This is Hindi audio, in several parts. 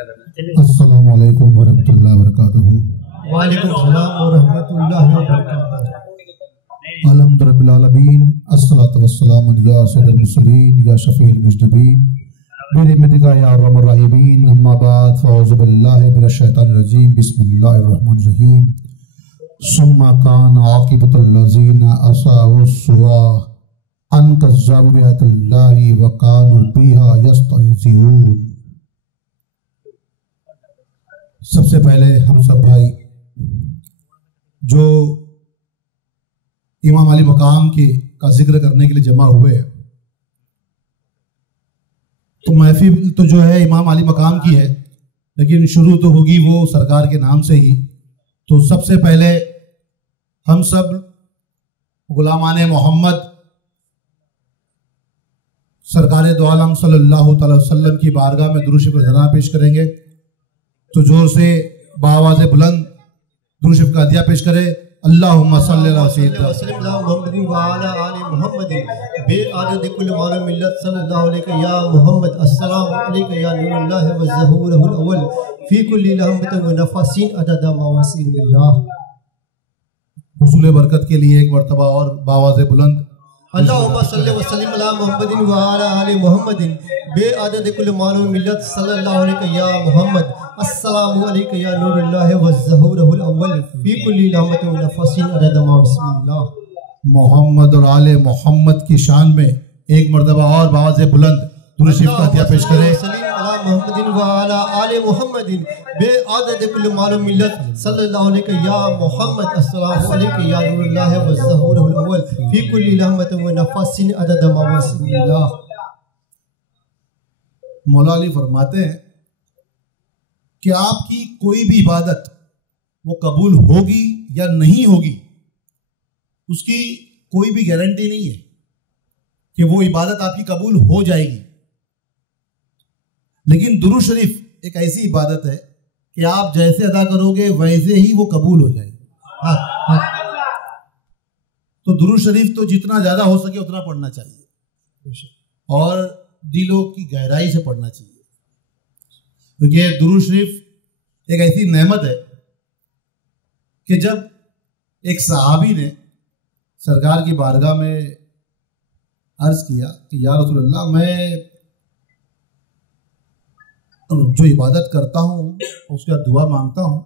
अस्सलामु अलैकुम वरहमतुल्लाहि वबरकातुहू। वालेकुम सलाम व रहमतुल्लाहि व बरकातुहू। अल्हम्दुलिल्लाहि आलमीन अस्सलातु वस्सलामु या सय्यिदुल मुरसलीन या शफीउल मुज़नबीन बिरहमतिका या अरहमर राहिमीन। अम्मा बाद फ़अऊज़ु बिल्लाहि मिनश शैतानिर रजीम बिस्मिल्लाहिर रहमानिर रहीम। सुम्मा कान आक़िबतुल लज़ीना असाउस्सुआ अन कज़्ज़बू बिआयातिल्लाहि व कानू बिहा यस्तहज़िऊन। सबसे पहले हम सब भाई जो इमाम अली मकाम के का जिक्र करने के लिए जमा हुए, तो महफिल तो जो है इमाम अली मकाम की है, लेकिन शुरू तो होगी वो सरकार के नाम से ही। तो सबसे पहले हम सब गुलामान मोहम्मद सरकार दो आलम सल्लल्लाहु अलैहि वसल्लम की बारगाह में दुरूद शरीफ का पेश करेंगे। तो जोर से बावाज़ बुलंद दुरूद शरीफ का हदिया पेश करे। अल्लाहुम्मा सल्ली अला सय्यिदिना मुहम्मदिन व अला आलि मुहम्मदिन बेअदद कुल मालूम मिल्लत सल्लल्लाहु अलैहि या मुहम्मद अस्सलामु अलैका या नूरुल्लाह व ज़हूरुल अव्वल फी कुल्ली लहमतिन व नफसिन अदद मवासिनिल्लाह। हुसूल बरकत के लिए एक मरतबा और बावाज़ बुलंद अल्लाहुम्मा सल्ली व सल्लिम अला मुहम्मदिन व अला आलि मुहम्मदिन बेअदद कुल मालूम मिल्लत सल्लल्लाहु अलैहि या मुहम्मद अस्सलामु अलैका या नूरुल्लाह व ज़हूरुल अव्वल फी कुल्ली लहमतिन व नफसिन अदद मवासिनिल्लाह। मोहम्मद और आले मोहम्मद की शान में एक मरतबा और बावाज़ बुलंद दुरूद शरीफ का हदिया पेश करें। मुहम्मदिन व अला आलि मुहम्मदिन बेअदद कुल मालूम मिल्लत सल्लल्लाहु अलैहि या मुहम्मद अस्सलामु अलैका या नूरुल्लाह व ज़हूरुल अव्वल फी कुल्ली लहमतिन व नफसिन अदद मवासिनिल्लाह। मौला अली फरमाते हैं कि आपकी कोई भी इबादत वो कबूल होगी या नहीं होगी, उसकी कोई भी गारंटी नहीं है कि वो इबादत आपकी कबूल हो जाएगी। लेकिन दुरूद शरीफ एक ऐसी इबादत है कि आप जैसे अदा करोगे वैसे ही वो कबूल हो जाएगी। तो दुरूद शरीफ तो जितना ज्यादा हो सके उतना पढ़ना चाहिए और दिलों की गहराई से पढ़ना चाहिए, क्योंकि दुरूद शरीफ एक ऐसी नेमत है कि जब एक सहाबी ने सरकार की बारगाह में अर्ज किया कि या रसूल अल्लाह, मैं जो इबादत करता हूँ उसका दुआ मांगता हूँ,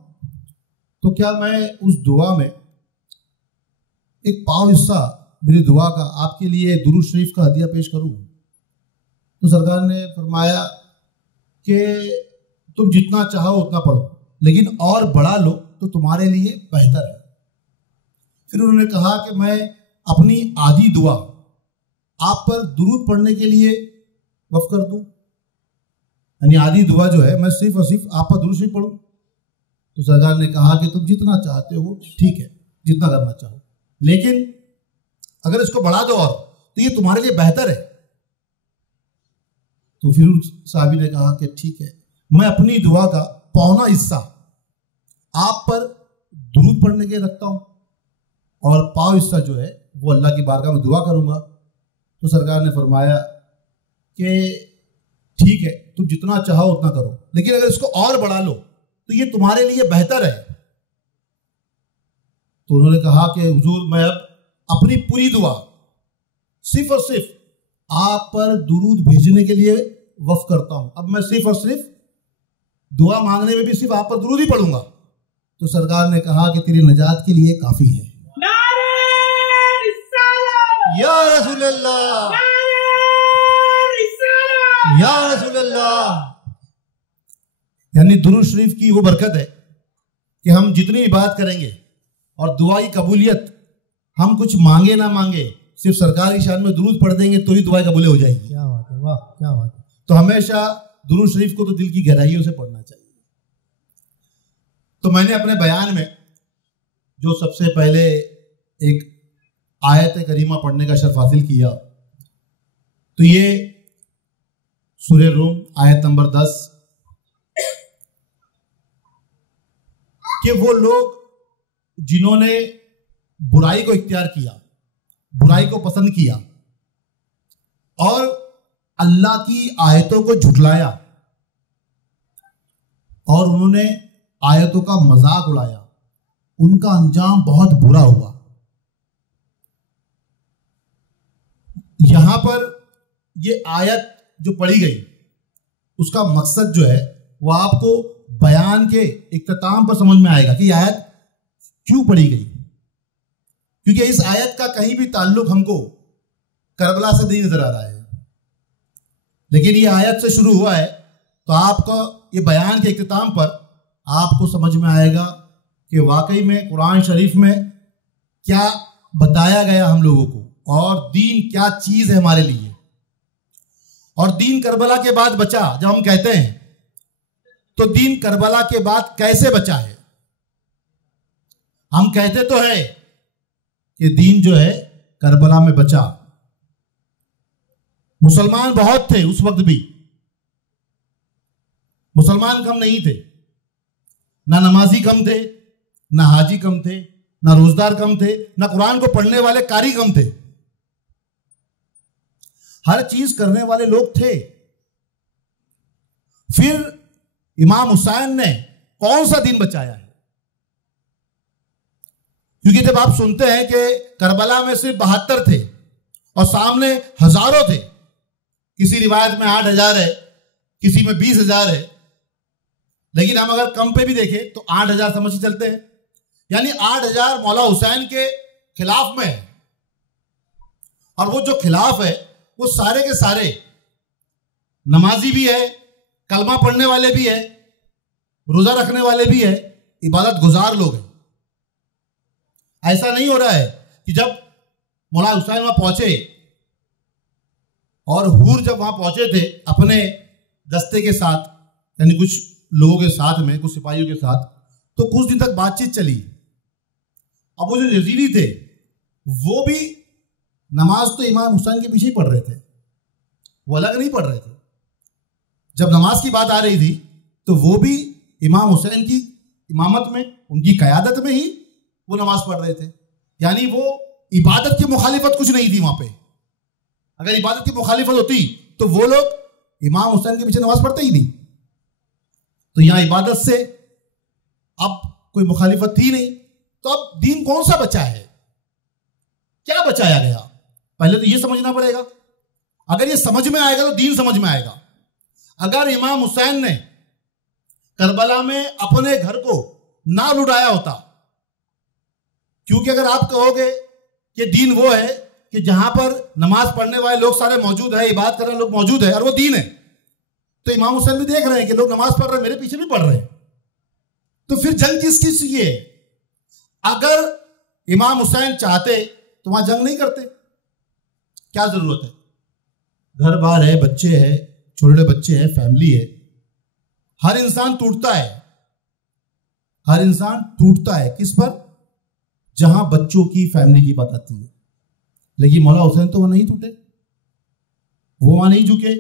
तो क्या मैं उस दुआ में एक पाव हिस्सा मेरी दुआ का आपके लिए दुरूद शरीफ का हदिया पेश करूँ? तो सरकार ने फरमाया कि तुम जितना चाहो उतना पढ़ो, लेकिन और बढ़ा लो तो तुम्हारे लिए बेहतर है। फिर उन्होंने कहा कि मैं अपनी आधी दुआ आप पर दुरूद पढ़ने के लिए वक्फ कर दूं, यानी आधी दुआ जो है मैं सिर्फ और सिर्फ आप पर दुरूद शरीफ पढ़ूं। तो सरकार ने कहा कि तुम जितना चाहते हो ठीक है, जितना करना चाहो, लेकिन अगर इसको बढ़ा दो और तो ये तुम्हारे लिए बेहतर है। तो फिर साहबी ने कहा कि ठीक है, मैं अपनी दुआ का पौना हिस्सा आप पर दुरूद पढ़ने के रखता हूं और पाव हिस्सा जो है वो अल्लाह की बारगाह में दुआ करूंगा। तो सरकार ने फरमाया कि ठीक है, तुम जितना चाहो उतना करो, लेकिन अगर इसको और बढ़ा लो तो ये तुम्हारे लिए बेहतर है। तो उन्होंने कहा कि हुजूर, मैं अब अपनी पूरी दुआ सिर्फ और सिर्फ आप पर दुरूद भेजने के लिए वक्फ करता हूं। अब मैं सिर्फ और सिर्फ दुआ मांगने में भी सिर्फ आप पर दुरूद ही पढ़ूंगा। तो सरकार ने कहा कि तेरी नजात के लिए काफी है। या रसूल अल्लाह, या रसूल अल्लाह। यानी दुरूद शरीफ की वो बरकत है कि हम जितनी भी बात करेंगे और दुआ की कबूलियत, हम कुछ मांगे ना मांगे, सिर्फ सरकार की शान में दुरूद पढ़ देंगे तो ही दुआएं कबूल हो जाएगी। क्या बात है, वाह क्या बात है। तो हमेशा दुरूद शरीफ को तो दिल की गहराइयों से पढ़ना चाहिए। तो मैंने अपने बयान में जो सबसे पहले एक आयत करीमा पढ़ने का शर्फ हासिल किया, तो ये सूरह रूम आयत नंबर 10 कि वो लोग जिन्होंने बुराई को इख्तियार किया, बुराई को पसंद किया और अल्लाह की आयतों को झुठलाया, और उन्होंने आयतों का मजाक उड़ाया, उनका अंजाम बहुत बुरा हुआ। यहां पर ये आयत जो पढ़ी गई उसका मकसद जो है वो आपको बयान के इख्तिताम पर समझ में आएगा कि आयत क्यों पढ़ी गई, क्योंकि इस आयत का कहीं भी ताल्लुक हमको करबला से नहीं नजर आ रहा है, लेकिन ये आयत से शुरू हुआ है तो आपका ये बयान के इख्तिताम पर आपको समझ में आएगा कि वाकई में कुरान शरीफ में क्या बताया गया हम लोगों को, और दीन क्या चीज है हमारे लिए। और दीन करबला के बाद बचा जब हम कहते हैं, तो दीन करबला के बाद कैसे बचा है। हम कहते तो है कि दीन जो है करबला में बचा। मुसलमान बहुत थे उस वक्त भी, मुसलमान कम नहीं थे, ना नमाजी कम थे, ना हाजी कम थे, ना रोजदार कम थे, ना कुरान को पढ़ने वाले कारी कम थे। हर चीज करने वाले लोग थे। फिर इमाम हुसैन ने कौन सा दिन बचाया है, क्योंकि जब आप सुनते हैं कि करबला में सिर्फ 72 थे और सामने हजारों थे, किसी रिवायत में 8000 है, किसी में 20,000 है, लेकिन हम अगर कम पे भी देखें तो 8000 समझ ही चलते हैं, यानी 8000 मौला हुसैन के खिलाफ में है। और वो जो खिलाफ है वो सारे के सारे नमाजी भी है, कलमा पढ़ने वाले भी है, रोजा रखने वाले भी है, इबादत गुजार लोग हैं। ऐसा नहीं हो रहा है कि जब मौला हुसैन वहां पहुंचे और हूर जब वहां पहुंचे थे अपने दस्ते के साथ, यानी कुछ लोगों के साथ में, कुछ सिपाहियों के साथ, तो कुछ दिन तक बातचीत चली। अब वो जो यजीदी थे वो भी नमाज तो इमाम हुसैन के पीछे ही पढ़ रहे थे, वो अलग नहीं पढ़ रहे थे। जब नमाज की बात आ रही थी तो वो भी इमाम हुसैन की इमामत में, उनकी क़यादत में ही वो नमाज पढ़ रहे थे। यानी वो इबादत की मुखालिफत कुछ नहीं थी वहां पे। अगर इबादत की मुखालिफत होती तो वो लोग इमाम हुसैन के पीछे नमाज पढ़ते ही नहीं। तो यहां इबादत से अब कोई मुखालिफत थी नहीं, तो अब दीन कौन सा बचा है, क्या बचाया गया, पहले तो ये समझना पड़ेगा। अगर ये समझ में आएगा तो दीन समझ में आएगा। अगर इमाम हुसैन ने करबला में अपने घर को ना लुटाया होता, क्योंकि अगर आप कहोगे कि दीन वो है कि जहां पर नमाज पढ़ने वाले लोग सारे मौजूद है, इबादत करने लोग मौजूद है और वो दीन है, तो इमाम हुसैन भी देख रहे हैं कि लोग नमाज पढ़ रहे हैं, मेरे पीछे भी पढ़ रहे हैं, तो फिर जंग किसकी चाहिए। अगर इमाम हुसैन चाहते तो वहां जंग नहीं करते, क्या जरूरत है, घर बार है, बच्चे हैं, छोटे बच्चे हैं, फैमिली है। हर इंसान टूटता है, हर इंसान टूटता है किस पर, जहां बच्चों की, फैमिली की बात आती है। लेकिन मौला हुसैन तो वो नहीं टूटे, वो वहां नहीं झुके।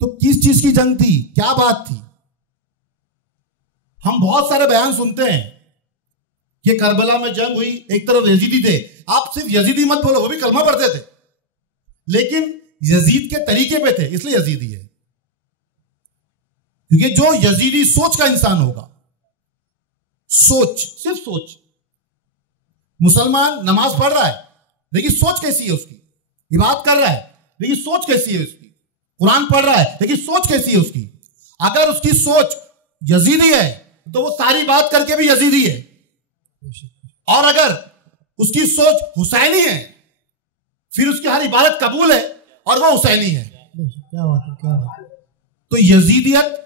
तो किस चीज की जंग थी, क्या बात थी। हम बहुत सारे बयान सुनते हैं कि करबला में जंग हुई, एक तरफ यजीदी थे। आप सिर्फ यजीदी मत बोलो, वो भी कलमा पढ़ते थे, लेकिन यजीद के तरीके पे थे, इसलिए यजीदी है। क्योंकि जो यजीदी सोच का इंसान होगा, सोच, सिर्फ सोच। मुसलमान नमाज पढ़ रहा है लेकिन सोच कैसी है उसकी, इबादत कर रहा है लेकिन सोच कैसी है उसकी, कुरान पढ़ रहा है लेकिन सोच कैसी है उसकी। अगर उसकी सोच यजीदी है तो वो सारी बात करके भी यजीदी है, और अगर उसकी सोच हुसैनी है फिर उसकी हर इबादत कबूल है और वो हुसैनी है। क्या बात है, क्या बात है। तो यजीदियत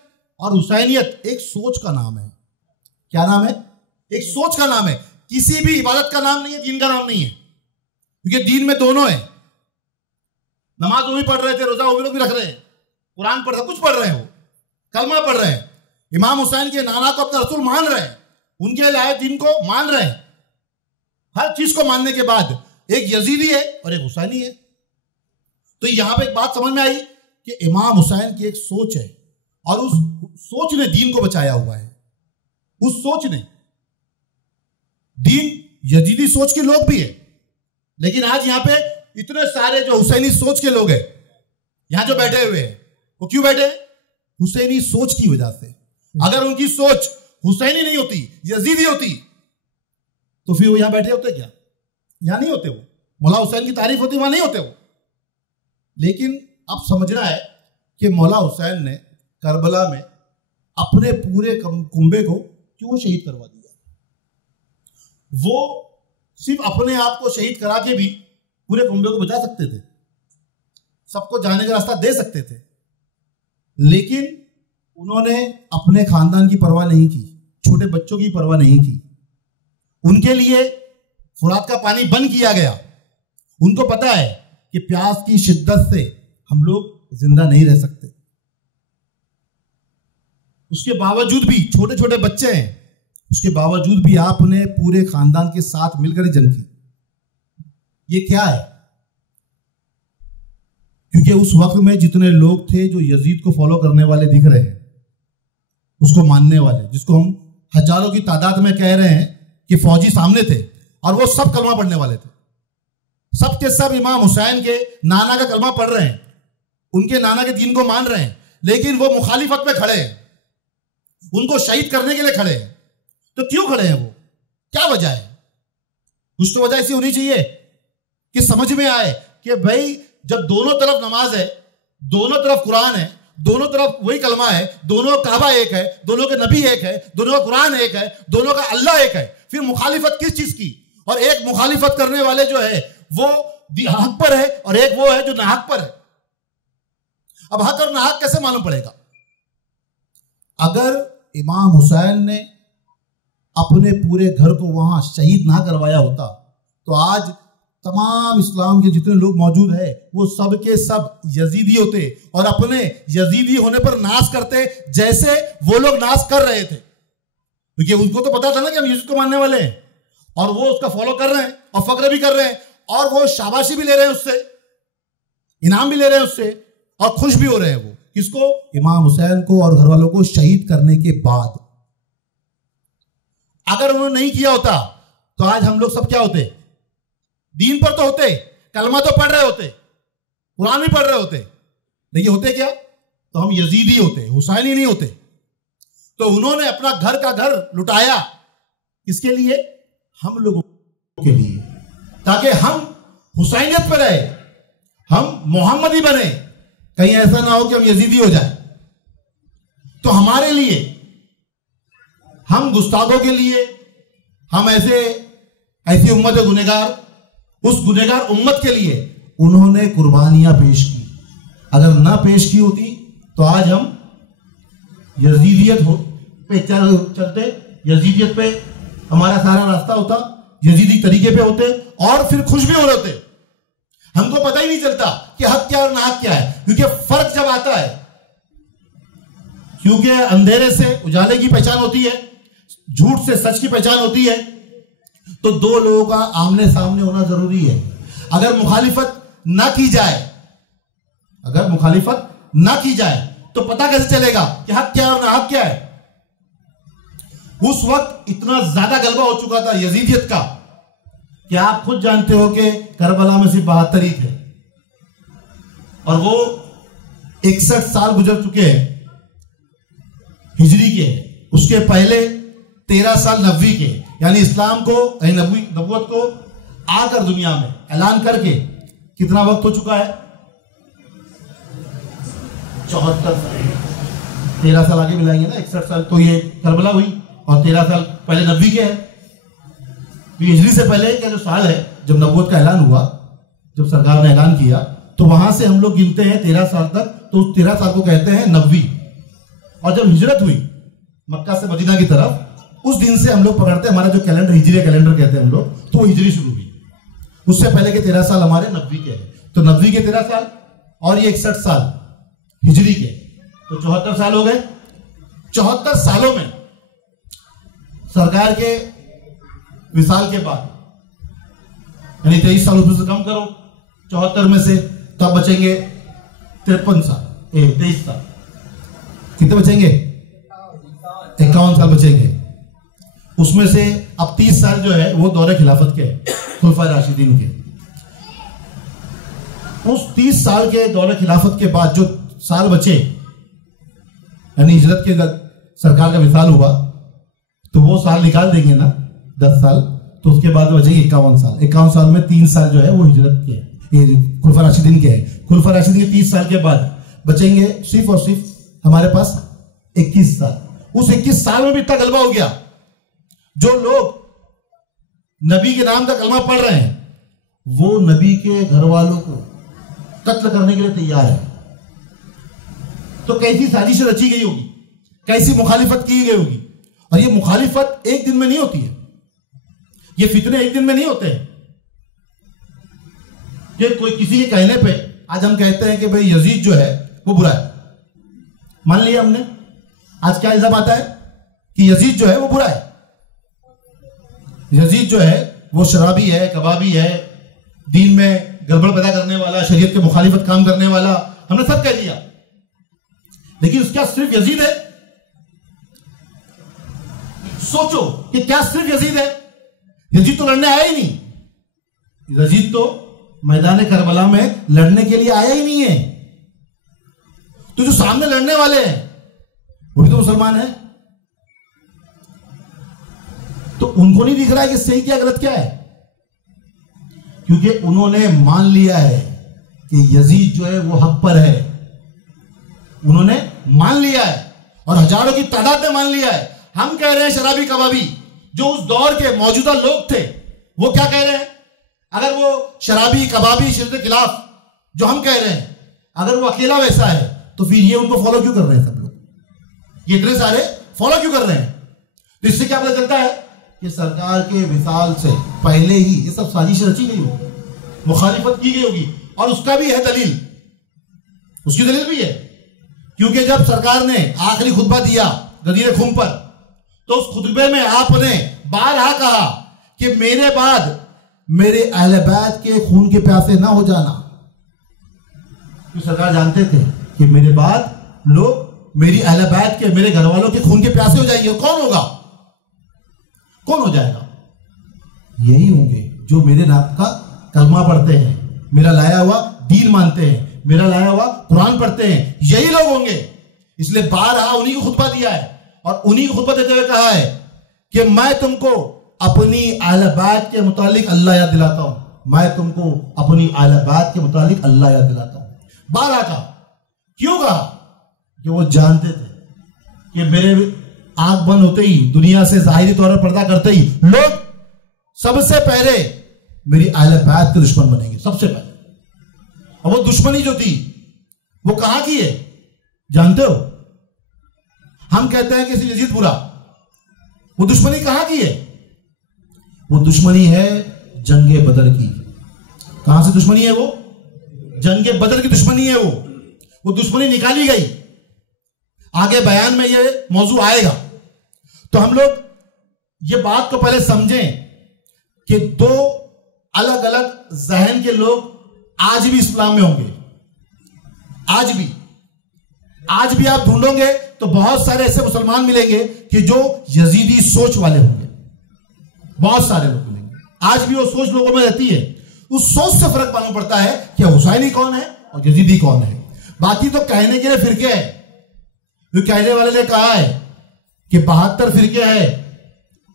और हुसैनियत एक सोच का नाम है। क्या नाम है, एक सोच का नाम है, किसी भी इबादत का नाम नहीं है, दीन का नाम नहीं है। क्योंकि दीन में दोनों है, नमाज वो भी पढ़ रहे थे, रोजा वो भी लोग भी रख रहे हैं, कुरान पढ़ रहे, कुछ पढ़ रहे हैं, वो कलमा पढ़ रहे हैं, इमाम हुसैन के नाना को अपना रसूल मान रहे हैं, उनके लाए दीन को मान रहे हैं। हर चीज को मानने के बाद एक यजीदी है और एक हुसैनी है। तो यहां पे एक बात समझ में आई कि इमाम हुसैन की एक सोच है और उस सोच ने दीन को बचाया हुआ है। उस सोच ने, दीन यजीदी सोच के लोग भी है, लेकिन आज यहां पे इतने सारे जो हुसैनी सोच के लोग हैं यहां जो बैठे हुए हैं, वो क्यों बैठे हैं, हुसैनी सोच की वजह से। अगर उनकी सोच हुसैनी नहीं होती, यजीदी होती, तो फिर वो यहां बैठे होते क्या? यहां नहीं होते वो। मौला हुसैन की तारीफ होती, वहां नहीं होते वो। लेकिन अब समझना है कि मौला हुसैन ने करबला में अपने पूरे कुंबे को क्यों शहीद करवा दिया। वो सिर्फ अपने आप को शहीद करा के भी पूरे कुंबे को बचा सकते थे, सबको जाने का रास्ता दे सकते थे, लेकिन उन्होंने अपने खानदान की परवाह नहीं की, छोटे बच्चों की परवाह नहीं की। उनके लिए फुरात का पानी बंद किया गया। उनको पता है कि प्यास की शिद्दत से हम लोग जिंदा नहीं रह सकते। उसके बावजूद भी, छोटे छोटे बच्चे हैं, उसके बावजूद भी आपने पूरे खानदान के साथ मिलकर जंग की। ये क्या है? क्योंकि उस वक्त में जितने लोग थे जो यजीद को फॉलो करने वाले दिख रहे हैं, उसको मानने वाले, जिसको हम हजारों की तादाद में कह रहे हैं कि फौजी सामने थे, और वो सब कलमा पढ़ने वाले थे। सब के सब इमाम हुसैन के नाना का कलमा पढ़ रहे हैं, उनके नाना के दीन को मान रहे हैं, लेकिन वो मुखालिफत में खड़े हैं, उनको शहीद करने के लिए खड़े हैं। तो क्यों खड़े हैं वो? क्या वजह है? कुछ तो वजह ऐसी होनी चाहिए कि समझ में आए कि भाई जब दोनों तरफ नमाज है, दोनों तरफ कुरान है, दोनों तरफ वही कलमा है, दोनों का काबा एक है, दोनों के नबी एक है, दोनों का कुरान एक है, दोनों का अल्लाह एक है, फिर मुखालिफत किस चीज की? और एक मुखालिफत करने वाले जो है वो हक पर है और एक वो है जो नाहक पर है। अब हक और नाहक कैसे मालूम पड़ेगा? अगर इमाम हुसैन ने अपने पूरे घर को वहां शहीद ना करवाया होता तो आज तमाम इस्लाम के जितने लोग मौजूद हैं वो सब के सब यजीदी होते और अपने यजीदी होने पर नाश करते जैसे वो लोग नाश कर रहे थे, क्योंकि उनको तो पता था ना कि हम यजीद को मानने वाले हैं, और वो उसका फॉलो कर रहे हैं और फक्र भी कर रहे हैं, और वो शाबाशी भी ले रहे हैं उससे, इनाम भी ले रहे हैं उससे, और खुश भी हो रहे हैं। वो किसको? इमाम हुसैन को और घर वालों को शहीद करने के बाद। अगर उन्होंने नहीं किया होता तो आज हम लोग सब क्या होते? दीन पर तो होते, कलमा तो पढ़ रहे होते, कुरान भी पढ़ रहे होते, लेकिन होते क्या? तो हम यजीदी होते, हुसैनी नहीं होते। तो उन्होंने अपना घर का घर लुटाया, इसके लिए, हम लोगों के लिए, ताकि हम हुसैनियत पर रहे, हम मोहम्मदी बने, कहीं ऐसा ना हो कि हम यजीदी हो जाए। तो हमारे लिए, हम गुस्ताखों के लिए, हम ऐसी उम्मत गुनहगार, उस गुनहगार उम्मत के लिए उन्होंने कुर्बानियां पेश की। अगर ना पेश की होती तो आज हम यजीदियत पे चलते, यजीदियत पे हमारा सारा रास्ता होता, यजीदी तरीके पे होते, और फिर खुश भी हो रहे होते। हमको पता ही नहीं चलता कि हक क्या और नाहक क्या है, क्योंकि फर्क जब आता है, क्योंकि अंधेरे से उजाले की पहचान होती है, झूठ से सच की पहचान होती है, तो दो लोगों का आमने सामने होना जरूरी है। अगर मुखालिफत ना की जाए, अगर मुखालिफत ना की जाए तो पता कैसे चलेगा कि हक क्या और नाहक क्या है? उस वक्त इतना ज्यादा गलबा हो चुका था यजीदियत का कि आप खुद जानते हो कि करबला में सिर्फ 72 ही थे, और वो 61 साल गुजर चुके हैं हिजरी के, उसके पहले 13 साल नबवी के, यानी इस्लाम को, नबूवत को आकर दुनिया में ऐलान करके कितना वक्त हो चुका है? 74 साल। 13 साल आगे मिलाएंगे ना, 61 साल तो ये करबला हुई, और 13 साल पहले नबवी के है। तो हिजरी से पहले का जो साल है जब नबूवत का ऐलान हुआ, जब सरकार ने ऐलान किया, तो वहां से हम लोग गिनते हैं 13 साल तक, तो उस 13 साल को कहते हैं नबवी। और जब हिजरत हुई मक्का से मदीना की तरफ, उस दिन से हम लोग पकड़ते हैं, हमारा जो कैलेंडर, हिजरी कैलेंडर कहते हैं हम लोग, तो वो हिजरी शुरू हुई। उससे पहले के 13 साल हमारे नबवी के हैं, तो नबवी के 13 साल और ये 61 साल हिजरी के, तो 74 साल हो गए। 74 सालों में सरकार के विसाल के बाद, यानी 23 साल उसमें से कम करो 74 में से, तब बचेंगे 53 साल, 23 साल, कितने बचेंगे? 51 साल बचेंगे। उसमें से अब 30 साल जो है वो दौरे खिलाफत के, खुलफाए राशिदीन के। उस 30 साल के दौरे खिलाफत के बाद जो साल बचे, यानी हिजरत के सरकार का विशाल हुआ तो वो साल निकाल देंगे ना 10 साल, तो उसके बाद बचेंगे 51 साल। 51 साल में 3 साल जो है वो हिजरत के, ये खुलफा राशिदीन के है। खुलफा राशिदीन के 30 साल के बाद बचेंगे सिर्फ और सिर्फ हमारे पास 21 साल। उस 21 साल में भी इतना गलबा हो गया, जो लोग नबी के नाम का कलमा पढ़ रहे हैं वो नबी के घर वालों को कत्ल करने के लिए तैयार है। तो कैसी साजिश रची गई होगी, कैसी मुखालिफत की गई होगी। और ये मुखालिफत एक दिन में नहीं होती है, ये फितने एक दिन में नहीं होते हैं। ये कोई किसी के कहने पे आज हम कहते हैं कि भाई यजीद जो है वो बुरा है, मान लिया हमने। आज क्या इल्जाम आता है कि यजीद जो है वो बुरा है, यजीद जो है वो शराबी है, कबाबी है, दीन में गड़बड़ पैदा करने वाला, शरीयत के मुखालिफत काम करने वाला, हमने सब कह दिया। लेकिन उसका सिर्फ यजीद है? सोचो कि क्या सिर्फ यजीद है? यजीद तो लड़ने आया ही नहीं। यजीद तो मैदान करबला में लड़ने के लिए आया ही नहीं है। तो जो सामने लड़ने वाले हैं वो भी तो मुसलमान है, तो उनको नहीं दिख रहा है कि सही क्या गलत क्या है, क्योंकि उन्होंने मान लिया है कि यजीद जो है वो हक पर है। उन्होंने मान लिया है और हजारों की तादाद में मान लिया है। हम कह रहे हैं शराबी कबाबी, जो उस दौर के मौजूदा लोग थे वो क्या कह रहे हैं? अगर वो शराबी कबाबी शरीयत के खिलाफ जो हम कह रहे हैं, अगर वो अकेला वैसा है तो फिर ये उनको फॉलो क्यों कर रहे हैं? सब लोग ये इतने सारे फॉलो क्यों कर रहे हैं? तो इससे क्या पता चलता है कि सरकार के विशाल से पहले ही ये सब साजिश रची गई होगी, मुखालिफत की गई होगी। और उसका भी है दलील, उसकी दलील भी है, क्योंकि जब सरकार ने आखिरी खुतबा दिया गदीर खुम पर, तो उस खुतबे में आपने बारहा कहा कि मेरे बाद मेरे अहले बैत के खून के प्यासे ना हो जाना। क्योंकि सरकार जानते थे कि मेरे बाद लोग मेरी अहले बैत के, मेरे घर वालों के खून के प्यासे हो जाएंगे। कौन होगा? कौन हो जाएगा? यही होंगे जो मेरे नाम का कलमा पढ़ते हैं, मेरा लाया हुआ दीन मानते हैं, मेरा लाया हुआ कुरान पढ़ते हैं, यही लोग होंगे। इसलिए बारहा उन्हीं को खुतबा दिया है और उन्हीं को खुतबा देते हुए कहा है कि मैं तुमको अपनी अहले बैत के मुतालिक अल्लाह याद दिलाता हूं, मैं तुमको अपनी अहले बैत के मुतालिक अल्लाह याद दिलाता हूं। बारहा का क्यों कहा? कि वो जानते थे कि मेरे आंख बंद होते ही, दुनिया से जाहिरी तौर पर पर्दा करते ही, लोग सबसे पहले मेरी अहले बैत के दुश्मन बनेंगे, सबसे पहले। और वो दुश्मनी जो थी वो कहां की है जानते हो? हम कहते हैं कि यजीद बुरा, वो दुश्मनी कहां की है? वो दुश्मनी है जंगे बदर की। कहां से दुश्मनी है वो? जंगे बदर की दुश्मनी है वो दुश्मनी निकाली गई। आगे बयान में ये मौजू आएगा। तो हम लोग ये बात को पहले समझें कि दो अलग अलग जहन के लोग आज भी इस्लाम में होंगे। आज भी आप ढूंढोगे तो बहुत सारे ऐसे मुसलमान मिलेंगे कि जो यजीदी सोच वाले होंगे, बहुत सारे लोग मिलेंगे। आज भी वो सोच लोगों में रहती है। उस सोच से फर्क मालूम पड़ता है कि हुसैनी कौन है और यजीदी कौन है। बाकी तो कहने के लिए फिरके है। जो कहने वाले ने कहा है कि 72 फिरके है,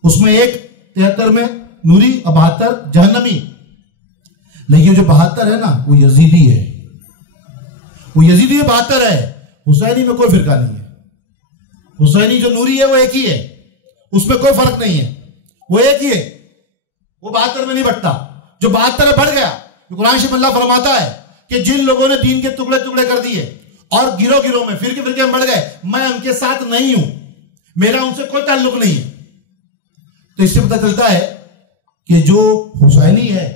उसमें एक 73 में नूरी और 72 जहन्नमी। लेकिन जो 72 है ना वो यजीदी है, वो यजीदी 72 है। हुसैनी में कोई फिरका नहीं है। हुसैनी जो नूरी है वो एक ही है, उसमें कोई फर्क नहीं है, वो एक ही है। वो 72 में नहीं बटता। जो 72 बढ़ गया, कुरान शरीफ अल्लाह फरमाता है कि जिन लोगों ने दीन के टुकड़े टुकड़े कर दिए और गिरोह गिरोह में फिरके फिरके में बढ़ गए, मैं उनके साथ नहीं हूं, मेरा उनसे कोई ताल्लुक नहीं है। तो इससे पता चलता है कि जो हुसैनी है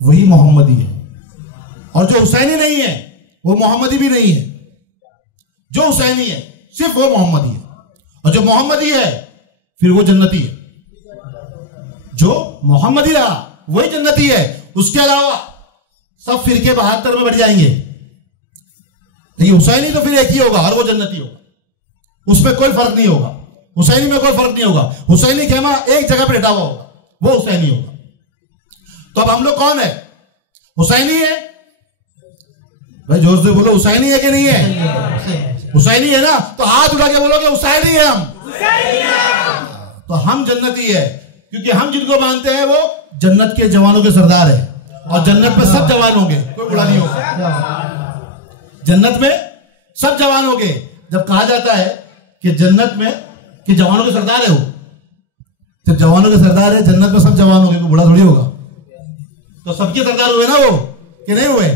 वही मोहम्मदी है, और जो हुसैनी नहीं है वो मोहम्मदी भी नहीं है। जो हुसैनी है सिर्फ वो मोहम्मदी है, और जो मोहम्मदी है फिर वो जन्नती है। जो मोहम्मदी रहा वही जन्नती है, उसके अलावा सब फिरके 72 में बढ़ जाएंगे। लेकिन हुसैनी तो फिर एक ही होगा और वो जन्नती होगा, उसमें कोई फर्क नहीं होगा। हुसैनी में कोई फर्क नहीं होगा। हुसैनी खेमा एक जगह पर बैठा हुआ होगा, वो हुसैनी होगा। तो अब हम लोग कौन है? हुसैनी है? भाई जोर से बोलो, हुसैनी है कि नहीं है? हुसैनी है ना? तो हाथ उठा के बोलोगे हुसैनी है हम? तो हम जन्नती है, क्योंकि हम जिनको मानते हैं वो जन्नत के जवानों के सरदार है, और जन्नत में सब जवान होंगे, कोई बुरा नहीं होगा। जन्नत में सब जवान होंगे। जब कहा जाता है कि जन्नत में कि जवानों के सरदार है वो, तो जवानों के सरदार है, जन्नत में सब जवान होंगे, कोई बुरा थोड़ी होगा। तो सबके सरदार हुए ना वो, कि नहीं हुए?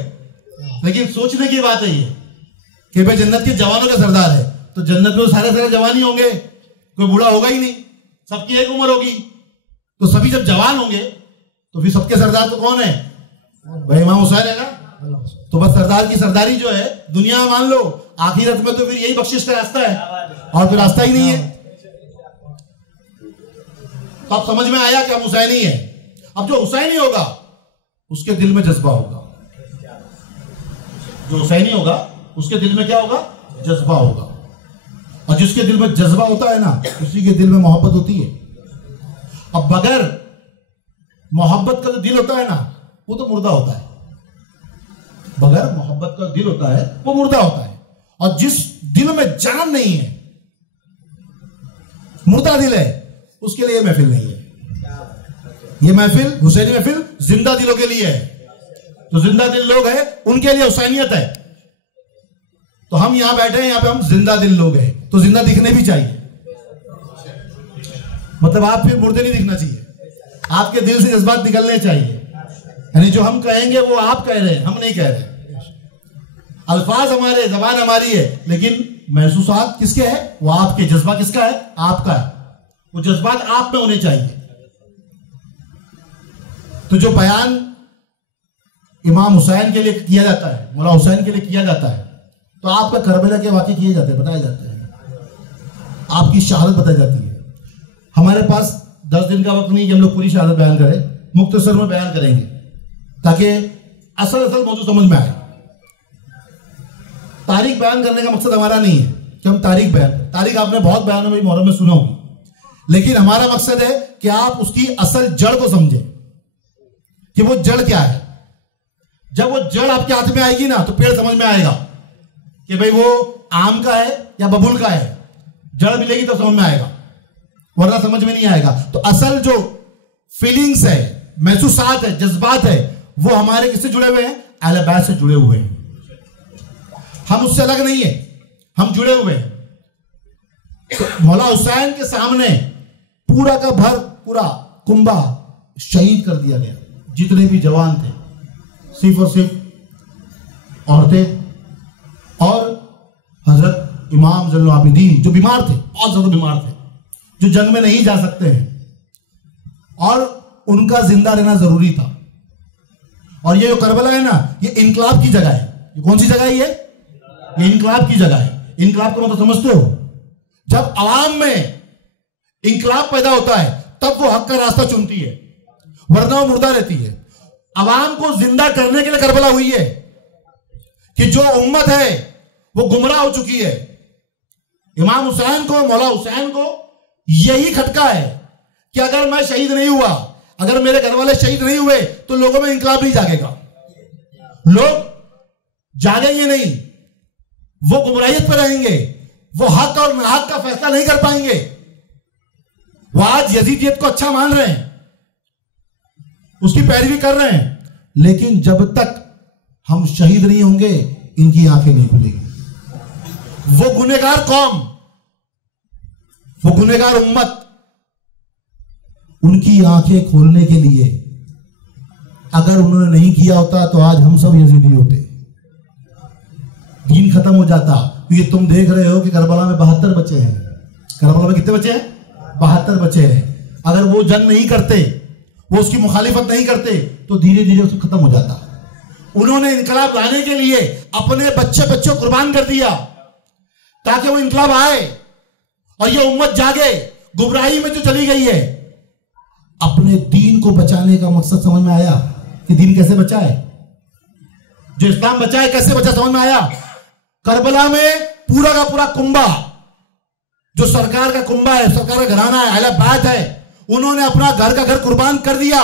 लेकिन सोचने की बात है ये कि भाई जन्नत के जवानों के सरदार है, तो जन्नत में सारे जवान ही होंगे, कोई बूढ़ा होगा ही नहीं, सबकी एक उम्र होगी। तो सभी जब जवान होंगे तो फिर सबके सरदार तो कौन है? भाई इमाम हुसैन है ना। तो बस सरदार की सरदारी जो है दुनिया में मान लो, आखिरत में तो फिर यही बख्शिश का रास्ता है, और फिर रास्ता ही नहीं है। तो अब समझ में आया कि हम हुसैनी है। अब जो हुसैनी होगा उसके दिल में जज्बा होगा, जो हुसैनी होगा उसके दिल में क्या होगा? जज्बा होगा। और जिसके दिल में जज्बा होता है ना, उसी के दिल में मोहब्बत होती है। अब बगैर मोहब्बत का जो दिल होता है ना, वो तो मुर्दा होता है। बगैर मोहब्बत का दिल होता है वो मुर्दा होता है। और जिस दिल में जान नहीं है, मुर्दा दिल है, उसके लिए महफिल नहीं है। ये महफिल, हुसैनी महफिल, जिंदा दिलों के लिए है। तो जिंदा दिल लोग हैं, उनके लिए हुसैनियत है। तो हम यहां बैठे हैं, यहां पे हम जिंदा दिल लोग हैं, तो जिंदा दिखने भी चाहिए। मतलब आप फिर मुर्दे नहीं दिखना चाहिए, आपके दिल से जज्बात निकलने चाहिए। यानी जो हम कहेंगे वो आप कह रहे हैं, हम नहीं कह रहे। अल्फाज हमारे, जबान हमारी है, लेकिन महसूसात किसके है? वो आपके। जज्बा किसका है? आपका है। वो जज्बात आप में होने चाहिए। तो जो बयान इमाम हुसैन के लिए किया जाता है, मौला हुसैन के लिए किया जाता है, तो आपका करबला के वाक़े किए जाते हैं, बताए जाते हैं, आपकी शहादत बताई जाती है। हमारे पास 10 दिन का वक्त नहीं कि हम लोग पूरी शहादत बयान करें, मुख्तसर में बयान करेंगे ताकि असल मौजूद समझ में आए। तारीख बयान करने का मकसद हमारा नहीं है कि हम तारीख आपने बहुत बयानों में मुहर्रम में सुना होगी, लेकिन हमारा मकसद है कि आप उसकी असल जड़ को समझें कि वो जड़ क्या है। जब वो जड़ आपके हाथ में आएगी ना, तो पेड़ समझ में आएगा कि भाई वो आम का है या बबूल का है। जड़ मिलेगी तो समझ में आएगा, वरना समझ में नहीं आएगा। तो असल जो फीलिंग्स है, महसूसात है, जज्बात है, वो हमारे किससे जुड़े हुए हैं? अहले बैत से जुड़े हुए हैं। हम उससे अलग नहीं है, हम जुड़े हुए हैं। तो मौला हुसैन के सामने पूरा का पूरा कुंबा शहीद कर दिया गया। जितने भी जवान थे, सिर्फ और सिर्फ औरतें और हजरत इमाम ज़ैनुल आबिदीन, जो बीमार थे, बहुत ज्यादा बीमार थे, जो जंग में नहीं जा सकते हैं, और उनका जिंदा रहना जरूरी था। और ये जो करबला है ना, ये इनकलाब की जगह है। ये कौन सी जगह है? ये इनकलाब की जगह है। इनकलाब को मतलब समझते हो? जब आवाम में इनकलाब पैदा होता है, तब वो हक का रास्ता चुनती है, वरना वो मुर्दा रहती है। अवाम को जिंदा करने के लिए करबला हुई है कि जो उम्मत है वो गुमराह हो चुकी है। इमाम हुसैन को, मौला हुसैन को यही खटका है कि अगर मैं शहीद नहीं हुआ, अगर मेरे घर वाले शहीद नहीं हुए, तो लोगों में इंकलाब नहीं जागेगा। लोग जागेंगे नहीं, वो गुमराहियत पर रहेंगे, वो हक और नाहक का फैसला नहीं कर पाएंगे। वो आज यजीदियत को अच्छा मान रहे हैं, उसकी पैरवी कर रहे हैं, लेकिन जब तक हम शहीद नहीं होंगे, इनकी आंखें नहीं खुलेगी। वो गुनहगार कौम, वो गुनहगार उम्मत, उनकी आंखें खोलने के लिए अगर उन्होंने नहीं किया होता तो आज हम सब यजीदी होते, दीन खत्म हो जाता। तो ये तुम देख रहे हो कि करबला में 72 बच्चे हैं। करबला में कितने बच्चे हैं? 72 बच्चे हैं। अगर वो जंग नहीं करते, वो उसकी मुखालिफत नहीं करते, तो धीरे धीरे उसको खत्म हो जाता। उन्होंने इनकलाब लाने के लिए अपने बच्चे कुर्बान कर दिया ताकि वो इनकलाब आए और ये उम्मत जागे। गुमराही में जो चली गई है, अपने दीन को बचाने का मकसद समझ में आया कि दीन कैसे बचाए, जो इस्लाम बचाए कैसे बचा, समझ में आया। करबला में पूरा का पूरा कुंबा, जो सरकार का कुंबा है, सरकार का घराना है, अहले बैत है, उन्होंने अपना घर का घर कुर्बान कर दिया।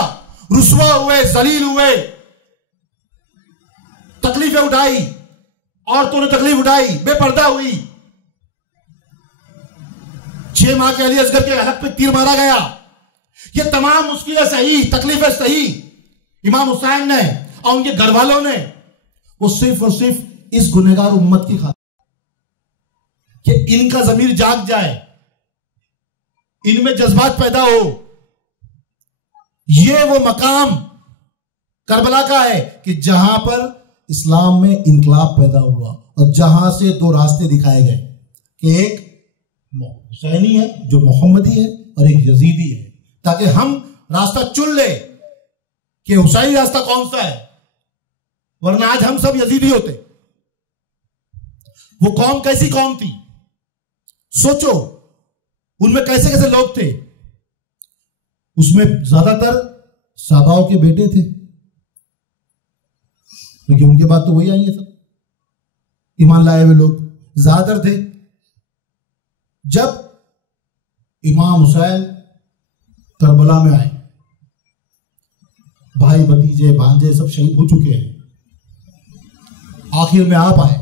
रुसवा हुए, जलील हुए, तकलीफें उठाई, औरतों ने तकलीफ उठाई, बेपर्दा हुई। 6 माह के अली असगर के हलक पे तीर मारा गया। ये तमाम मुश्किलें सही, तकलीफें सही इमाम हुसैन ने और उनके घर वालों ने वो सिर्फ और सिर्फ इस गुनहगार उम्मत की खातिर कि इनका ज़मीर जाग जाए, इनमें जज्बात पैदा हो। ये वो मकाम करबला का है कि जहां पर इस्लाम में इनकलाब पैदा हुआ और जहां से 2 रास्ते दिखाए गए कि एक हुसैनी है जो मोहम्मदी है और एक यजीदी है, ताकि हम रास्ता चुन ले कि हुसैनी रास्ता कौन सा है, वरना आज हम सब यजीदी होते। वो कौम कैसी कौम थी, सोचो उनमें कैसे कैसे लोग थे। उसमें ज्यादातर सहाबाओं के बेटे थे, क्योंकि उनके बाद तो वही आएंगे सब ईमान लाए हुए लोग ज्यादातर थे। जब इमाम हुसैन करबला में आए, भाई भतीजे भांजे सब शहीद हो चुके हैं, आखिर में आप आए।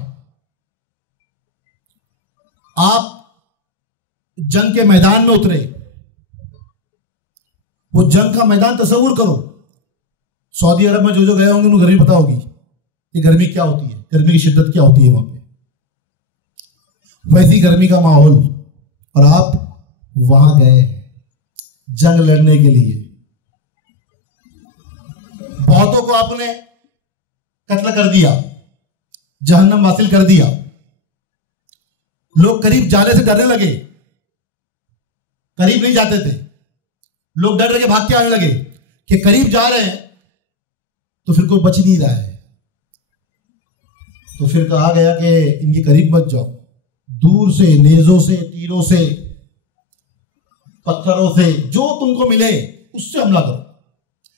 आप जंग के मैदान में उतरे। वो जंग का मैदान तस्वुर करो, सऊदी अरब में जो जो गए होंगे उन्हें गर्मी पता होगी कि गर्मी क्या होती है, गर्मी की शिद्दत क्या होती है वहां पे। वैसी गर्मी का माहौल, और आप वहां गए जंग लड़ने के लिए। बहुतों को आपने कत्ल कर दिया, जहन्नम हासिल कर दिया। लोग करीब जाने से डरने लगे, करीब नहीं जाते थे। लोग डर के भाग के आने लगे कि करीब जा रहे हैं तो फिर कोई बच नहीं रहा है। तो फिर कहा गया कि इनके करीब मत जाओ, दूर से नेजों से, तीरों से, पत्थरों से, जो तुमको मिले उससे हमला करो।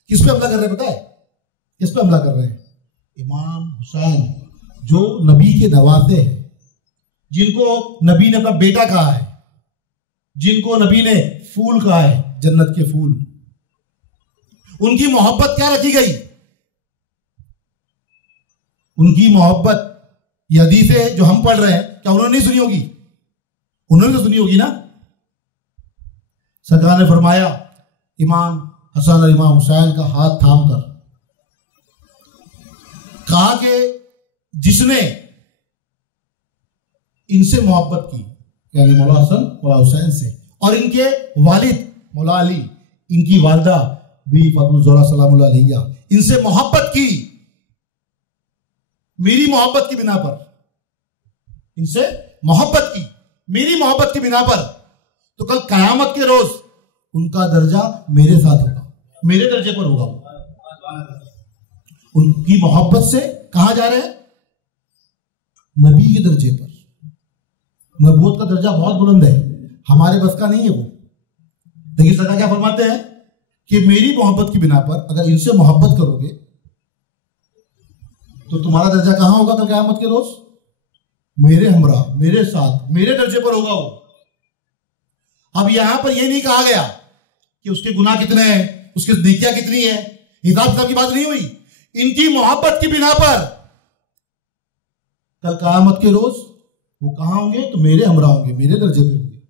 किस पे हमला कर रहे हैं पता है? किस पे हमला कर रहे हैं? इमाम हुसैन जो नबी के नवासे हैं, जिनको नबी ने अपना बेटा कहा है, जिनको नबी ने फूल कहा है, जन्नत के फूल, उनकी मोहब्बत क्या रखी गई? उनकी मोहब्बत ये हदीसें जो हम पढ़ रहे हैं, क्या उन्होंने नहीं सुनी होगी? उन्होंने तो सुनी होगी ना। सरकार ने फरमाया इमाम हसन और इमाम हुसैन का हाथ थाम कर कहा कि जिसने इनसे मोहब्बत की, यानी मौला हसन मौला हुसैन से, और इनके वालिद मौला अली, इनकी वालदा भी फातिमा ज़हरा सलामुल्लाह अलैहा, इनसे मोहब्बत की मेरी मोहब्बत की बिना पर, इनसे मोहब्बत की मेरी मोहब्बत की बिना पर, तो कल कयामत के रोज उनका दर्जा मेरे साथ होगा, मेरे दर्जे पर होगा। उनकी मोहब्बत से कहां जा रहे हैं? नबी के दर्जे पर। नबूवत का दर्जा बहुत बुलंद है, हमारे बस का नहीं है वो। देखिए सरकार क्या फरमाते हैं कि मेरी मोहब्बत की बिना पर अगर इनसे मोहब्बत करोगे तो तुम्हारा दर्जा कहां होगा कल क़यामत के रोज? मेरे हमरा, मेरे साथ, मेरे दर्जे पर होगा वो। अब यहां पर यह नहीं कहा गया कि उसके गुनाह कितने हैं, उसकी नेकियां कितनी है, हिसाब किताब की बात नहीं हुई। इनकी मोहब्बत की बिना पर कल क़यामत के रोज वो कहां होंगे? तो मेरे हमरा होंगे, मेरे दर्जे पे होंगे।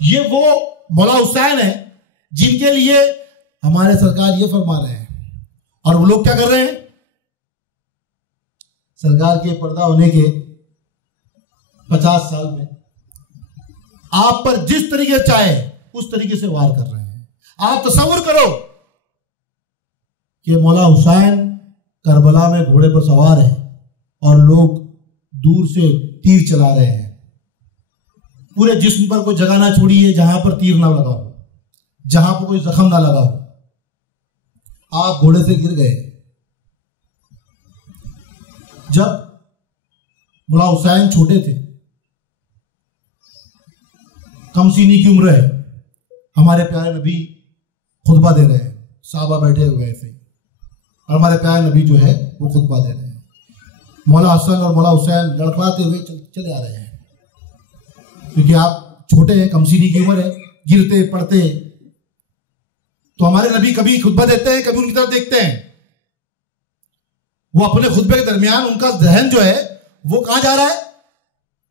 ये वो मौला हुसैन है जिनके लिए हमारे सरकार ये फरमा रहे हैं, और वो लोग क्या कर रहे हैं? सरकार के पर्दा होने के 50 साल में आप पर जिस तरीके चाहे उस तरीके से वार कर रहे हैं। आप तसव्वुर करो कि मौला हुसैन करबला में घोड़े पर सवार है और लोग दूर से तीर चला रहे हैं। पूरे जिस्म पर कोई जगह ना छोड़िए जहां पर तीर ना लगा हो, जहां पर कोई जख्म ना लगा हो। आप घोड़े से गिर गए। जब मौला हुसैन छोटे थे, कम सीनी की उम्र है, हमारे प्यारे नबी खुतबा दे रहे हैं, साहबा बैठे हुए ऐसे, और हमारे प्यारे नबी जो है वो खुतबा दे रहे हैं। मौला हसन और मौला हुसैन लड़खड़ाते हुए चले आ रहे हैं, क्योंकि आप छोटे हैं, कमसीनी की उम्र है, गिरते पड़ते। तो हमारे नबी कभी खुतबा देते हैं, कभी उनकी तरफ देखते हैं। वो अपने खुतबे के दरमियान उनका जहन जो है वो कहां जा रहा है?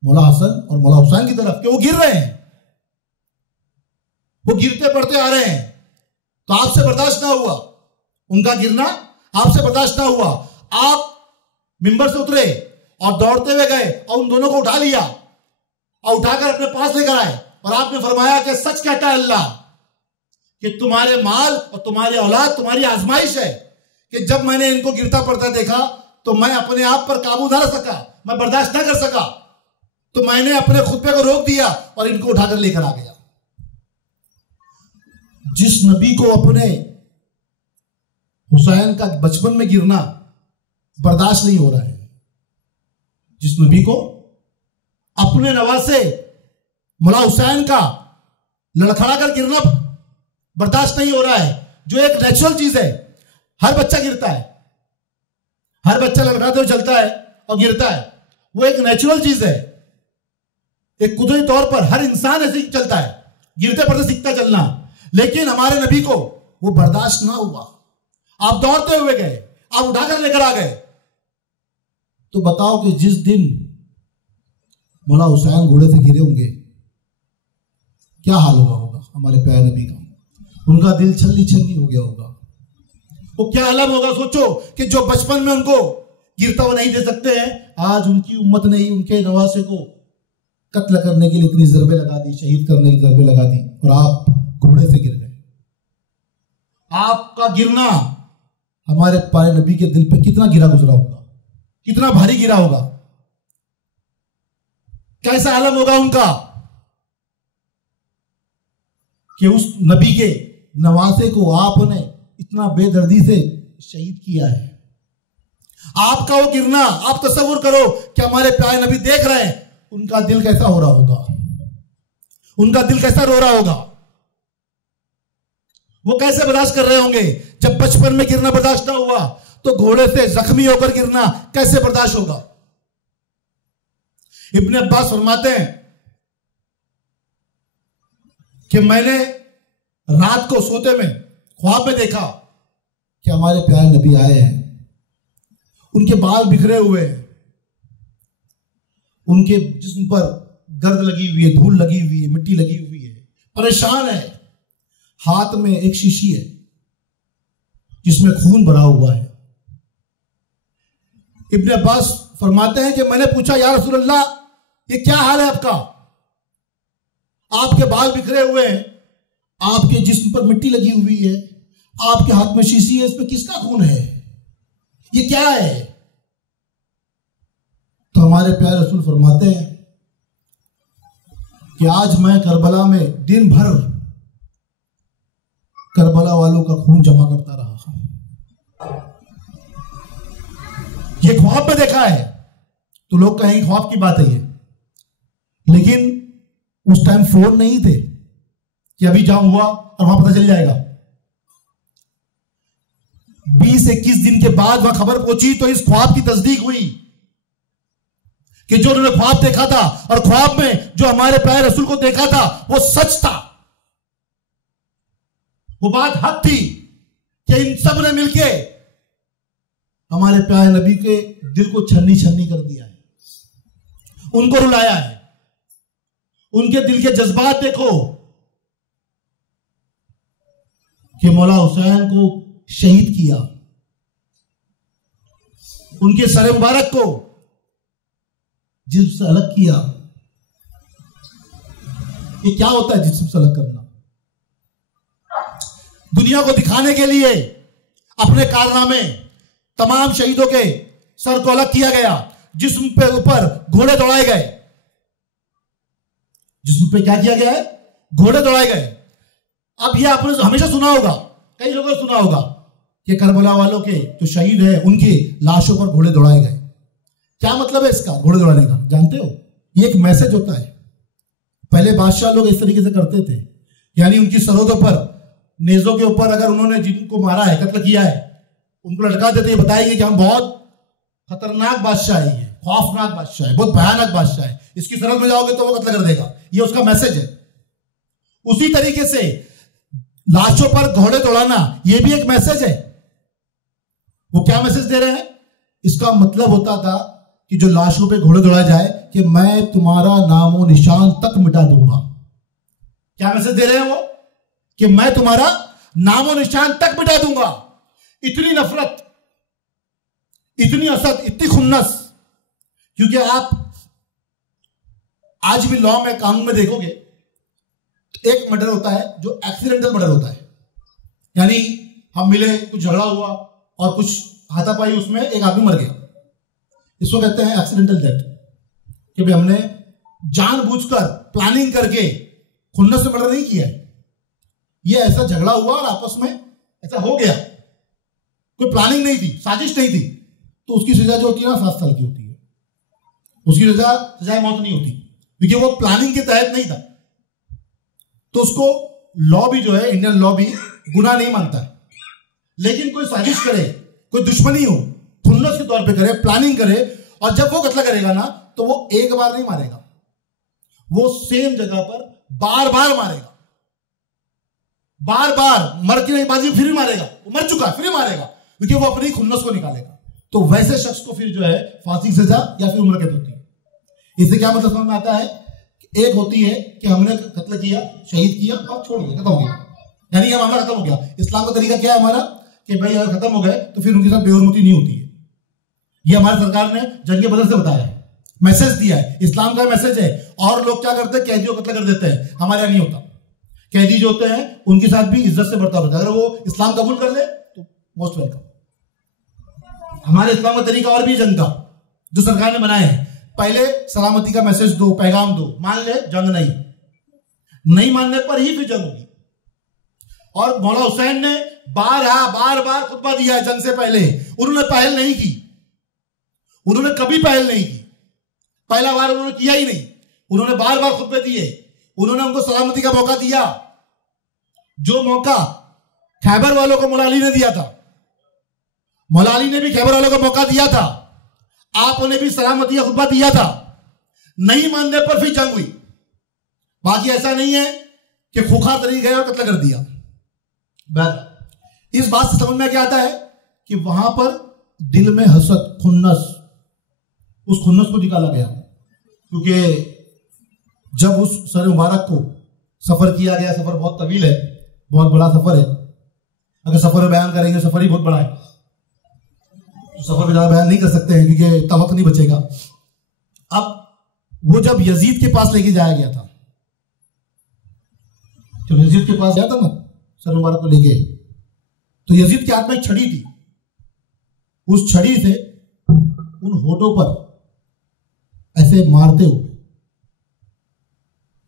मौला हसन और मौला हुसैन की तरफ, कि वो गिर रहे हैं। वो गिरते पड़ते आ रहे हैं, तो आपसे बर्दाश्त ना हुआ, उनका गिरना आपसे बर्दाश्त ना हुआ, आप मिंबर से उतरे और दौड़ते हुए गए और उन दोनों को उठा लिया और उठाकर अपने पास लेकर आए, और आपने फरमाया कि सच कहता है अल्लाह कि तुम्हारे माल और तुम्हारी औलाद तुम्हारी आजमाइश है, कि जब मैंने इनको गिरता पड़ता देखा तो मैं अपने आप पर काबू ना रख सका, मैं बर्दाश्त ना कर सका, तो मैंने अपने खुतबे को रोक दिया और इनको उठाकर लेकर आ गया। जिस नबी को अपने हुसैन का बचपन में गिरना बर्दाश्त नहीं हो रहा है, जिस नबी को अपने नवासे मौला हुसैन का लड़खड़ा कर गिरना बर्दाश्त नहीं हो रहा है, जो एक नेचुरल चीज है, हर बच्चा गिरता है, हर बच्चा लड़खड़ाते हुए चलता है और गिरता है, वो एक नेचुरल चीज है, एक कुदरती तौर पर हर इंसान ऐसे ही चलता है, गिरते पड़ते सीखता चलना। लेकिन हमारे नबी को वो बर्दाश्त ना हुआ, आप दौड़ते हुए गए, आप उठाकर लेकर आ गए। तो बताओ कि जिस दिन मौला हुसैन घोड़े से गिरे होंगे क्या हाल हुआ होगा हमारे प्यारे नबी का, उनका दिल छल्ली छल्ली हो गया होगा, वो क्या अलम होगा। सोचो कि जो बचपन में उनको गिरता हुआ नहीं दे सकते हैं, आज उनकी उम्मत ने ही उनके नवासे को कत्ल करने के लिए इतनी ज़रबे लगा दी, शहीद करने की ज़रबे लगा दी, और आप घोड़े से गिर गए। आपका गिरना हमारे प्यारे नबी के दिल पे कितना गिरा गुजरा होगा, कितना भारी गिरा होगा, कैसा आलम होगा उनका कि उस नबी के नवासे को आपने इतना बेदर्दी से शहीद किया है। आपका वो गिरना, आप तसव्वुर करो कि हमारे प्यारे नबी देख रहे हैं, उनका दिल कैसा हो रहा होगा, उनका दिल कैसा रो रहा होगा, वो कैसे बर्दाश्त कर रहे होंगे। जब बचपन में गिरना बर्दाश्त ना हुआ तो घोड़े से जख्मी होकर गिरना कैसे बर्दाश्त होगा। इब्ने अब्बास फरमाते हैं कि मैंने रात को सोते में ख्वाब में देखा कि हमारे प्यारे नबी आए हैं, उनके बाल बिखरे हुए हैं, उनके जिस्म पर गर्द लगी हुई है, धूल लगी हुई है, मिट्टी लगी हुई है, परेशान है, हाथ में एक शीशी है जिसमें खून भरा हुआ है। इब्ने अब्बास फरमाते हैं कि मैंने पूछा या रसूल अल्लाह ये क्या हाल है आपका, आपके बाल बिखरे हुए हैं, आपके जिस्म पर मिट्टी लगी हुई है, आपके हाथ में शीशी है, इसमें किसका खून है, ये क्या है। तो हमारे प्यारे रसूल फरमाते हैं कि आज मैं करबला में दिन भर करबला वालों का खून जमा करता रहा। ये ख्वाब में देखा है तो लोग कहेंगे ख्वाब की बात है ये, लेकिन उस टाइम फोन नहीं थे कि अभी जाऊं हुआ और वहां पता चल जाएगा। 20-21 दिन के बाद वहां खबर पहुंची तो इस ख्वाब की तस्दीक हुई कि जो उन्होंने ख्वाब देखा था और ख्वाब में जो हमारे प्यारे रसूल को देखा था वो सच था। वो बात हक थी कि इन सब ने मिलके हमारे प्यारे नबी के दिल को छन्नी छन्नी कर दिया है, उनको रुलाया है। उनके दिल के जज्बात देखो कि मौला हुसैन को शहीद किया, उनके सर मुबारक को जिस्म से अलग किया। ये क्या होता है जिस्म से अलग करना? दुनिया को दिखाने के लिए अपने कारनामे तमाम शहीदों के सर को अलग किया गया, जिस्म पे ऊपर घोड़े दौड़ाए गए। जिस्म पे क्या किया गया है? घोड़े दौड़ाए गए। अब यह आपने हमेशा सुना होगा, कई लोगों ने सुना होगा कि करबला वालों के जो शहीद हैं उनकी लाशों पर घोड़े दौड़ाए गए। क्या मतलब है इसका घोड़े दौड़ाने का? जानते हो, ये एक मैसेज होता है। पहले बादशाह लोग इस तरीके से करते थे, यानी उनकी सरहदों पर नेज़ों के ऊपर अगर उन्होंने जिनको मारा है, कत्ल किया है, उनको लटका देते, ये बताएंगे कि हम बहुत खतरनाक बादशाह है, ये खौफनाक बादशाह है, बहुत भयानक बादशाह है, इसकी सरहद में जाओगे तो वो कत्ल कर देगा। ये उसका मैसेज है। उसी तरीके से लाशों पर घोड़े दौड़ाना ये भी एक मैसेज है। वो क्या मैसेज दे रहे हैं? इसका मतलब होता था कि जो लाशों पे घोड़े दौड़ाए जाए कि मैं तुम्हारा नामो निशान तक मिटा दूंगा। क्या मैसेज दे रहे हैं वो? कि मैं तुम्हारा नामो निशान तक मिटा दूंगा। इतनी नफरत, इतनी असद, इतनी खुन्नस। क्योंकि आप आज भी लॉ में, कानून में देखोगे तो एक मर्डर होता है जो एक्सीडेंटल मर्डर होता है, यानी हम मिले, कुछ झगड़ा हुआ और कुछ हाथापाई, उसमें एक आदमी मर गया। इसको कहते हैं एक्सीडेंटल डेथ, कि भाई हमने जानबूझकर प्लानिंग करके खुन्नस से मर्डर नहीं किया है, ये ऐसा झगड़ा हुआ और आपस में ऐसा हो गया, कोई प्लानिंग नहीं थी, साजिश नहीं थी, तो उसकी सजा जो होती है ना 7 साल की होती है। उसकी सजा मौत नहीं होती, क्योंकि वो प्लानिंग के तहत नहीं था। तो उसको लॉ भी जो है, इंडियन लॉ भी गुनाह नहीं मानता है। लेकिन कोई साजिश करे, कोई दुश्मनी हो, खुन्नस के तौर पे करे, प्लानिंग करे, और जब वो कत्ल करेगा ना तो वो एक बार नहीं मारेगा, वो सेम जगह पर बार बार मारेगा, बार बार मर के बाजी फिर मारेगा, वो मर चुका फिर मारेगा, क्योंकि वो अपनी खुन्नस को निकालेगा। तो वैसे शख्स को फिर जो है फांसी की सजा या फिर उम्र कैद होती है। इससे क्या मतलब समझ में आता है? एक होती है कि हमने कत्ल किया, शहीद किया और छोड़ दिया, खत्म हो गया, यानी ये मामला खत्म हो गया। इस्लाम का तरीका क्या है हमारा, कि भाई अगर खत्म हो गए तो फिर उनके साथ बेहुरमती नहीं होती है। ये हमारी सरकार ने जंग बदल से बताया है, मैसेज दिया है, इस्लाम का मैसेज है। और लोग क्या करते हैं, कैदियों को कत्ल कर देते हैं, हमारे यहाँ नहीं होता। कैदी जो होते हैं उनके साथ भी इज्जत से बर्ताव होता है, अगर वो इस्लाम कबूल कर ले तो मोस्ट वेलकम। हमारे इस्लाम का तरीका और भी जंग का जो सरकार ने बनाया है, पहले सलामती का मैसेज दो, पैगाम दो, मान ले जंग नहीं मानने पर ही फिर जंग होगी। और मौला हुसैन ने बार बार खुतबा दिया है जंग से पहले, उन्होंने पहल नहीं की, उन्होंने कभी पहल नहीं की, पहला बार उन्होंने किया ही नहीं, उन्होंने बार बार खुतबे दिए, उन्होंने उनको सलामती का मौका दिया, जो मौका खैबर वालों को मौला अली ने दिया था। मौला अली ने भी खैबर वालों को मौका दिया था, आपने भी सलामती का खुतबा दिया था, नहीं मानने पर फिर जंग हुई। बाकी ऐसा नहीं है कि खुखार तरीके गए और कत्ल कर दिया। इस बात से समझ में क्या आता है कि वहां पर दिल में हसद, खुन्नस, उस खुन्नस को निकाला गया। क्योंकि जब उस सर मुबारक को सफर किया गया, सफर बहुत तवील है, बहुत बड़ा सफर है, अगर सफर में बयान करेंगे सफर ही बहुत बड़ा है, तो सफर में ज्यादा बयान नहीं कर सकते हैं क्योंकि इतना वक्त नहीं बचेगा। अब वो जब यजीद के पास लेके जाया गया था, जब यजीद के पास गया था ना सर मुबारक को लेके, तो यजीद के हाथ में एक छड़ी थी, उस छड़ी से उन होठों पर ऐसे मारते हुए,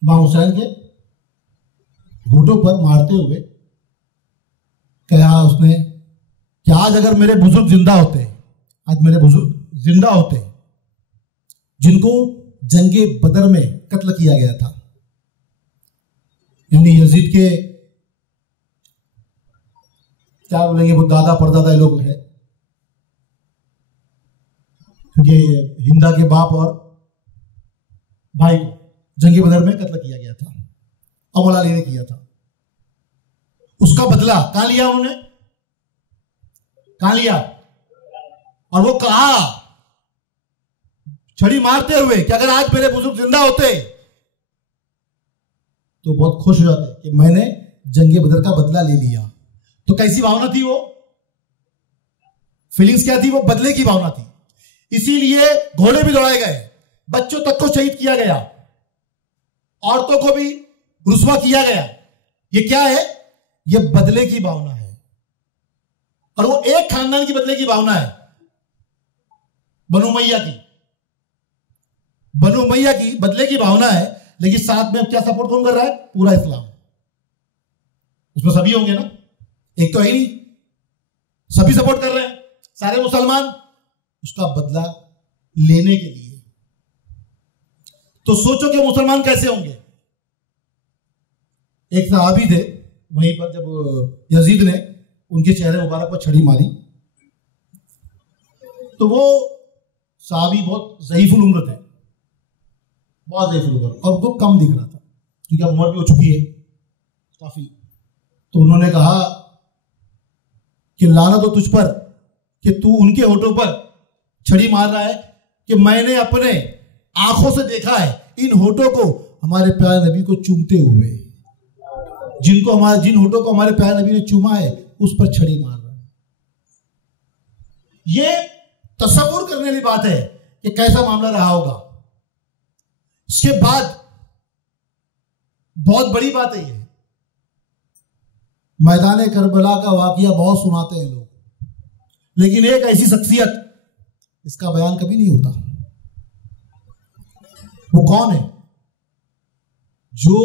इमाम हुसैन के होठों पर मारते हुए कहा उसने कि आज अगर मेरे बुजुर्ग जिंदा होते, आज मेरे बुजुर्ग जिंदा होते जिनको जंगे बदर में कत्ल किया गया था, यानी यजीद के क्या बोलेंगे, वो दादा परदादा लोग हैं, क्योंकि हिंदा के बाप और भाई को जंगे बदर में कत्ल किया गया था और मौला अली ने किया था। उसका बदला कहां लिया उन्होंने, कहां लिया? और वो कहा छड़ी मारते हुए कि अगर आज मेरे बुजुर्ग जिंदा होते तो बहुत खुश हो जाते कि मैंने जंगे बदर का बदला ले लिया। तो कैसी भावना थी वो, फीलिंग्स क्या थी? वो बदले की भावना थी। इसीलिए घोड़े भी दौड़ाए गए, बच्चों तक को शहीद किया गया, औरतों को भी रुस्वा किया गया। ये क्या है? ये बदले की भावना है, और वो एक खानदान की बदले की भावना है, बनु उमैया की, बनु उमैया की बदले की भावना है। लेकिन साथ में अब क्या सपोर्ट कौन कर रहा है? पूरा इस्लाम। उसमें सभी होंगे ना, एक तो है ही नहीं, सभी सपोर्ट कर रहे हैं, सारे मुसलमान उसका बदला लेने के लिए। तो सोचो कि मुसलमान कैसे होंगे। एक सहाबी थे, वहीं पर जब यजीद ने उनके चेहरे मुबारक पर छड़ी मारी, तो वो सहाबी बहुत ज़ईफुल उम्र थे, बहुत ज़ईफुल उम्र, और उनको कम दिख रहा था क्योंकि अब उम्र भी हो चुकी है काफी। तो उन्होंने कहा कि लानत हो तुझ पर कि तू उनके होठों पर छड़ी मार रहा है, कि मैंने अपने आंखों से देखा है इन होठों को हमारे प्यारे नबी को चूमते हुए। जिन होठों को हमारे प्यारे नबी ने चूमा है उस पर छड़ी मार रहा है। ये तसव्वुर करने वाली बात है कि कैसा मामला रहा होगा। इसके बाद बहुत बड़ी बात है, ये मैदान करबला का वाकया बहुत सुनाते हैं लोग, लेकिन एक ऐसी शख्सियत, इसका बयान कभी नहीं होता। वो कौन है? जो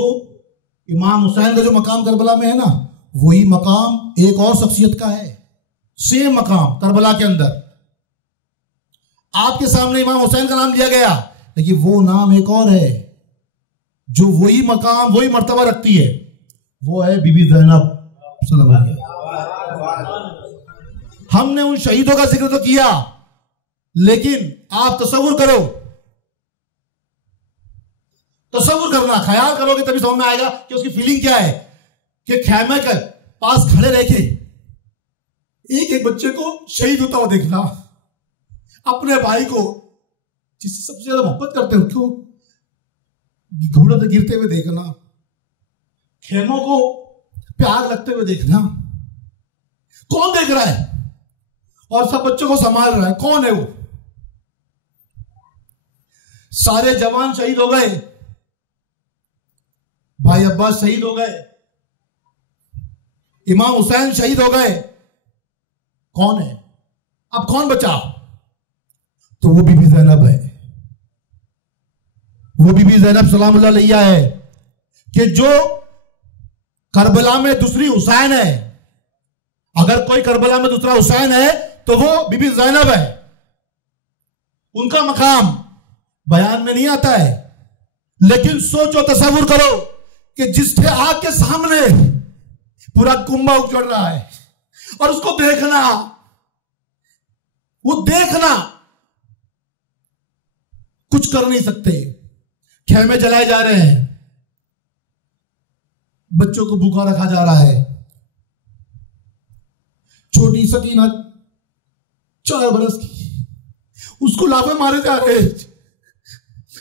इमाम हुसैन का जो मकाम करबला में है ना, वही मकाम एक और शख्सियत का है, सेम मकाम करबला के अंदर। आपके सामने इमाम हुसैन का नाम लिया गया, लेकिन वो नाम एक और है जो वही मकाम वही मर्तबा रखती है, वो है बीबी ज़ैनब सल्लल्लाहु अलैहि वसल्लम। हमने उन शहीदों का जिक्र तो किया, लेकिन आप तसव्वुर करो, तसव्वुर करना, ख्याल करोगे तभी समझ में आएगा कि उसकी फीलिंग क्या है। कि खैमे के पास खड़े रह के एक एक बच्चे को शहीद होता हुआ देखना, अपने भाई को जिससे सबसे ज्यादा मोहब्बत करते हो क्यों घोड़े से गिरते हुए देखना, खेमों को प्यार लगते हुए देखना। कौन देख रहा है और सब बच्चों को संभाल रहा है? कौन है वो? सारे जवान शहीद हो गए, भाई अब्बास शहीद हो गए, इमाम हुसैन शहीद हो गए, कौन है? अब कौन बचा? तो वो बीबी ज़ैनब है। वो बीबी ज़ैनब सलामुल्लाह अलैहा है कि जो करबला में दूसरी हुसैन है। अगर कोई करबला में दूसरा हुसैन है तो वो बीबी ज़ैनब है। उनका मकाम बयान में नहीं आता है, लेकिन सोचो, तसव्वुर करो कि जिसके आग के सामने पूरा कुंभा उजड़ रहा है और उसको देखना, वो देखना, कुछ कर नहीं सकते। खेमे जलाए जा रहे हैं, बच्चों को भूखा रखा जा रहा है। छोटी सकीना 4 बरस की, उसको लाफे मारे जा रहे हैं,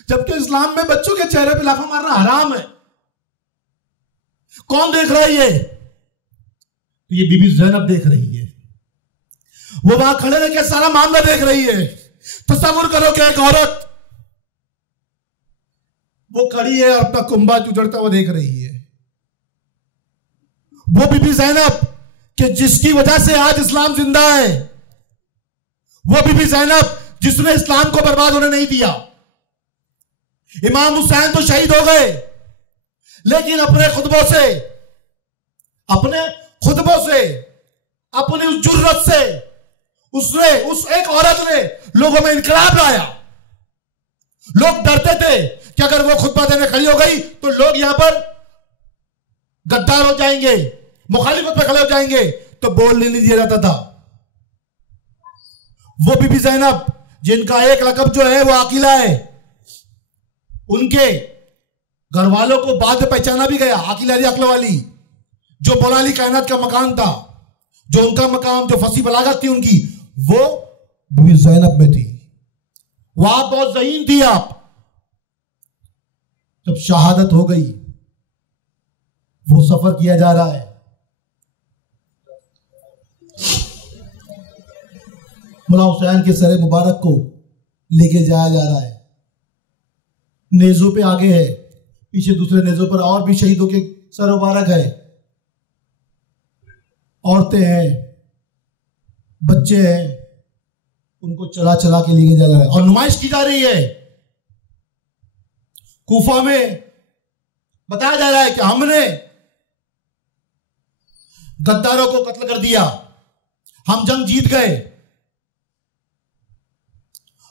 जबकि इस्लाम में बच्चों के चेहरे पे लाफा मारना हराम है। कौन देख रहा है ये? तो ये बीबी ज़ैनब देख रही है। वो वहां खड़े रह के सारा मामला देख रही है। तसव्वुर करो कि एक औरत वो खड़ी है और अपना कुंभा उजड़ता हुआ देख रही है। वो बीबी ज़ैनब कि जिसकी वजह से आज इस्लाम जिंदा है, वो बीबी ज़ैनब जिसने इस्लाम को बर्बाद होने नहीं दिया। इमाम हुसैन तो शहीद हो गए, लेकिन अपने खुतबों से अपनी उस जुर्रत से उस एक औरत ने लोगों में इनकलाब लाया। लोग डरते थे कि अगर वो खुतबा देने खड़ी हो गई तो लोग यहां पर गद्दार हो जाएंगे, मुखालिफत पे खड़े हो जाएंगे, तो बोलने नहीं दिया जाता था। वो बीबी ज़ैनब जिनका एक लक़ब जो है वो आकिला है, उनके घर वालों को बाद में पहचाना भी गया, आकिला अकल वाली, जो बलाली कायनात का मकान था, जो उनका मकाम, जो फसी बलागत थी उनकी, वो बीबी ज़ैनब में थी। वहां बहुत ज़हीन थी आप। जब शहादत हो गई, वो सफर किया जा रहा है, मुला हुसैन के सर मुबारक को लेके जाया जा रहा है। नेज़ों पे आगे है, पीछे दूसरे नेज़ों पर और भी शहीदों के सर मुबारक है। औरतें हैं, बच्चे हैं, उनको चला चला के लेके जा रहा है और नुमाइश की जा रही है। कूफा में बताया जा रहा है कि हमने गद्दारों को कत्ल कर दिया, हम जंग जीत गए,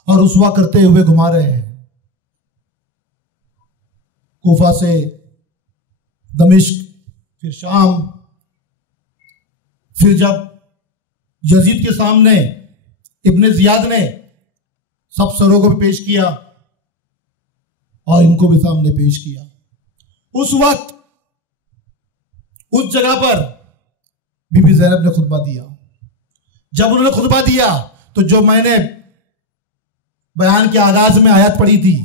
और रुसवा करते हुए घुमा रहे हैं। कूफा से दमिश्क, फिर शाम, फिर जब यजीद के सामने इब्ने जियाद ने सब सरों को भी पेश किया और इनको भी सामने पेश किया, उस वक्त उस जगह पर बीबी ज़ैनब ने खुतबा दिया। जब उन्होंने खुतबा दिया तो जो मैंने बयान के आगाज में आयत पढ़ी थी,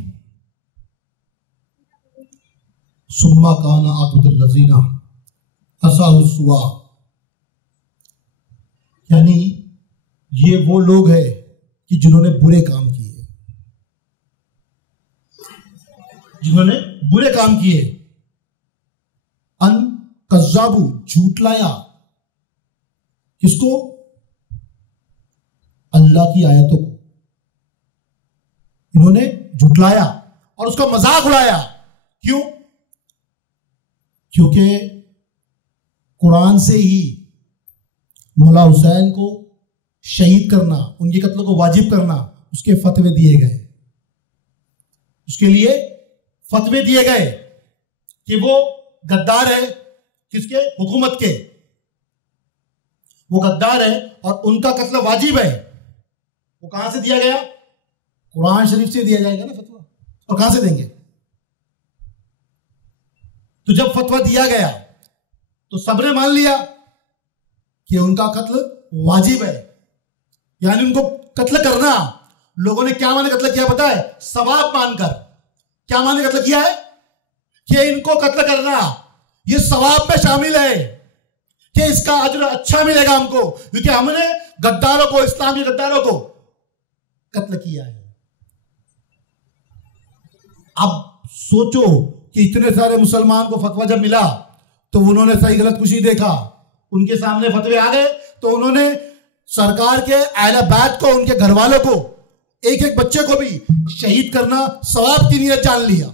सुम्मा काना आक़िबतुल लज़ीना फसाहुस्वा, यानी ये वो लोग हैं कि जिन्होंने बुरे काम किए, जिन्होंने बुरे काम किए। अन कज़्ज़ाबू, झूठलाया, किसको? अल्लाह की आयतों को इन्होंने झुटलाया और उसका मजाक उड़ाया। क्यों? क्योंकि कुरान से ही मौला हुसैन को शहीद करना, उनके कत्ल को वाजिब करना, उसके फतवे दिए गए। उसके लिए फतवे दिए गए कि वो गद्दार है, किसके? हुकूमत के। वो गद्दार है और उनका कत्ल वाजिब है। वो कहां से दिया गया? कुरान शरीफ से दिया जाएगा ना फतवा, और कहां से देंगे? तो जब फतवा दिया गया तो सबने मान लिया कि उनका कत्ल वाजिब है, यानी उनको कत्ल करना। लोगों ने क्या माने कत्ल किया पता है? सवाब मानकर। क्या माने कत्ल किया है? कि इनको कत्ल करना ये सवाब में शामिल है, कि इसका अजर अच्छा मिलेगा हमको, क्योंकि हमने गद्दारों को, इस्लामी गद्दारों को कत्ल किया है। अब सोचो कि इतने सारे मुसलमान को फतवा जब मिला तो उन्होंने सही गलत कुछ नहीं देखा, उनके सामने फतवे आ गए तो उन्होंने सरकार के अहले बैत को, उनके घर वालों को, एक एक बच्चे को भी शहीद करना सवाब की नीयत जान लिया।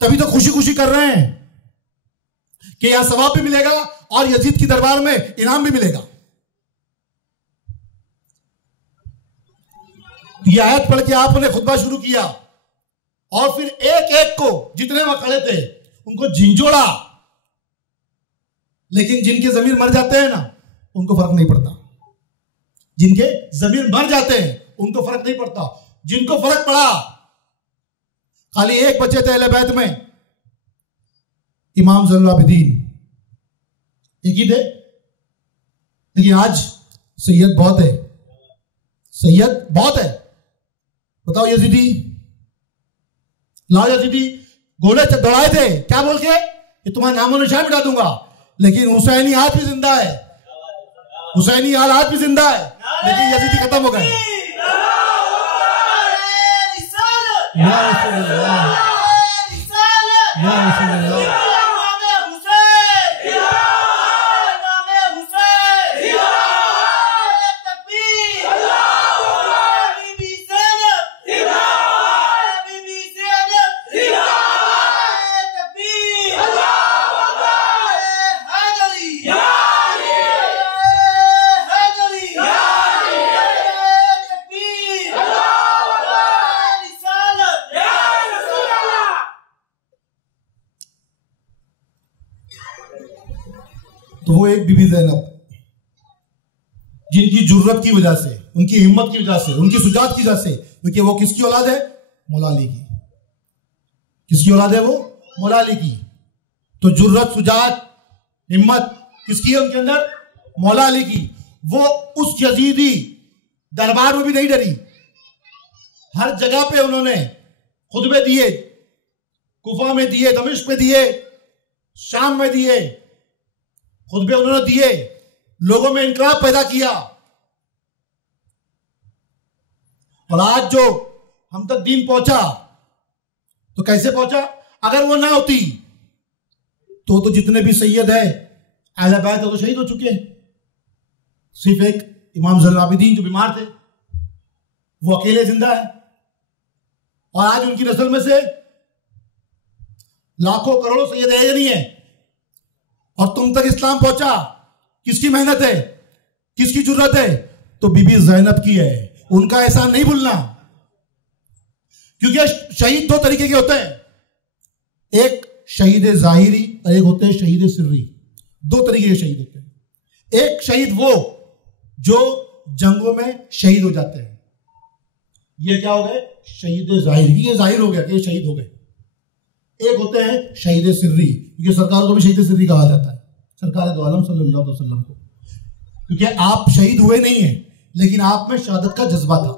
तभी तो खुशी खुशी कर रहे हैं कि यहां सवाब भी मिलेगा और यजीद की दरबार में इनाम भी मिलेगा। यह आयत पढ़ के आपने खुतबा शुरू किया और फिर एक एक को, जितने वहां खड़े थे, उनको झिंझोड़ा। लेकिन जिनके जमीर मर जाते हैं ना, उनको फर्क नहीं पड़ता। जिनके जमीर मर जाते हैं उनको फर्क नहीं पड़ता। जिनको फर्क पड़ा, खाली एक बच्चे थे अहले बैत में, इमाम ज़ैनुल आबिदीन, एक ही थे। लेकिन आज सैयद बहुत है, सैयद बहुत है। बताओ यजीदी, लाओ यजीदी, घोड़े से दौड़ाए थे क्या बोल के? कि तुम्हारा नामो निशान मिटा दूंगा। लेकिन हुसैनी आज भी जिंदा है, हुसैनी हाल आज भी जिंदा है, लेकिन यजीदी खत्म हो गए। तो वो एक बीबी ज़ैनब, जिनकी जुर्रत की वजह से, उनकी हिम्मत की वजह से, उनकी सुजात की वजह से, क्योंकि वो किसकी औलाद है? मौला अली की। किसकी औलाद है वो? मौला अली की। तो जुर्रत, सुजात, हिम्मत किसकी है उनके अंदर? मौला अली की। वो उस यजीदी दरबार में भी नहीं डरी। हर जगह पे उन्होंने खुतबे दिए, कुफा में दिए, दमिश्क में दिए, शाम में दिए, खुतबे उन्होंने दिए, लोगों में इनकलाब पैदा किया। और आज जो हम तक दीन पहुंचा, तो कैसे पहुंचा? अगर वो ना होती तो जितने भी सैयद है अहले बैत तो शहीद हो चुके हैं। सिर्फ एक इमाम ज़ैनुल आबिदीन जो बीमार थे, वो अकेले जिंदा है। और आज उनकी नस्ल में से लाखों करोड़ों सैयद है या नहीं है? और तुम तक इस्लाम पहुंचा, किसकी मेहनत है, किसकी जुर्रत है? तो बीबी ज़ैनब की है। उनका एहसान नहीं भूलना, क्योंकि शहीद दो तरीके के होते हैं, एक शहीद ज़ाहिरी और एक होते हैं शहीद सिर्री। दो तरीके के शहीद होते हैं। एक शहीद वो जो जंगों में शहीद हो जाते हैं, ये क्या हो गए? शहीद ज़ाहिरी, ये जाहिर हो गया कि ये शहीद हो गए। एक होते हैं शहीद सिर्री, क्योंकि सरकार को भी शहीद सिर्री कहा जाता है, सरकार दो आलम सल्लल्लाहु अलैहि वसल्लम को, क्योंकि आप शहीद हुए नहीं हैं, लेकिन आप में शहादत का जज्बा था।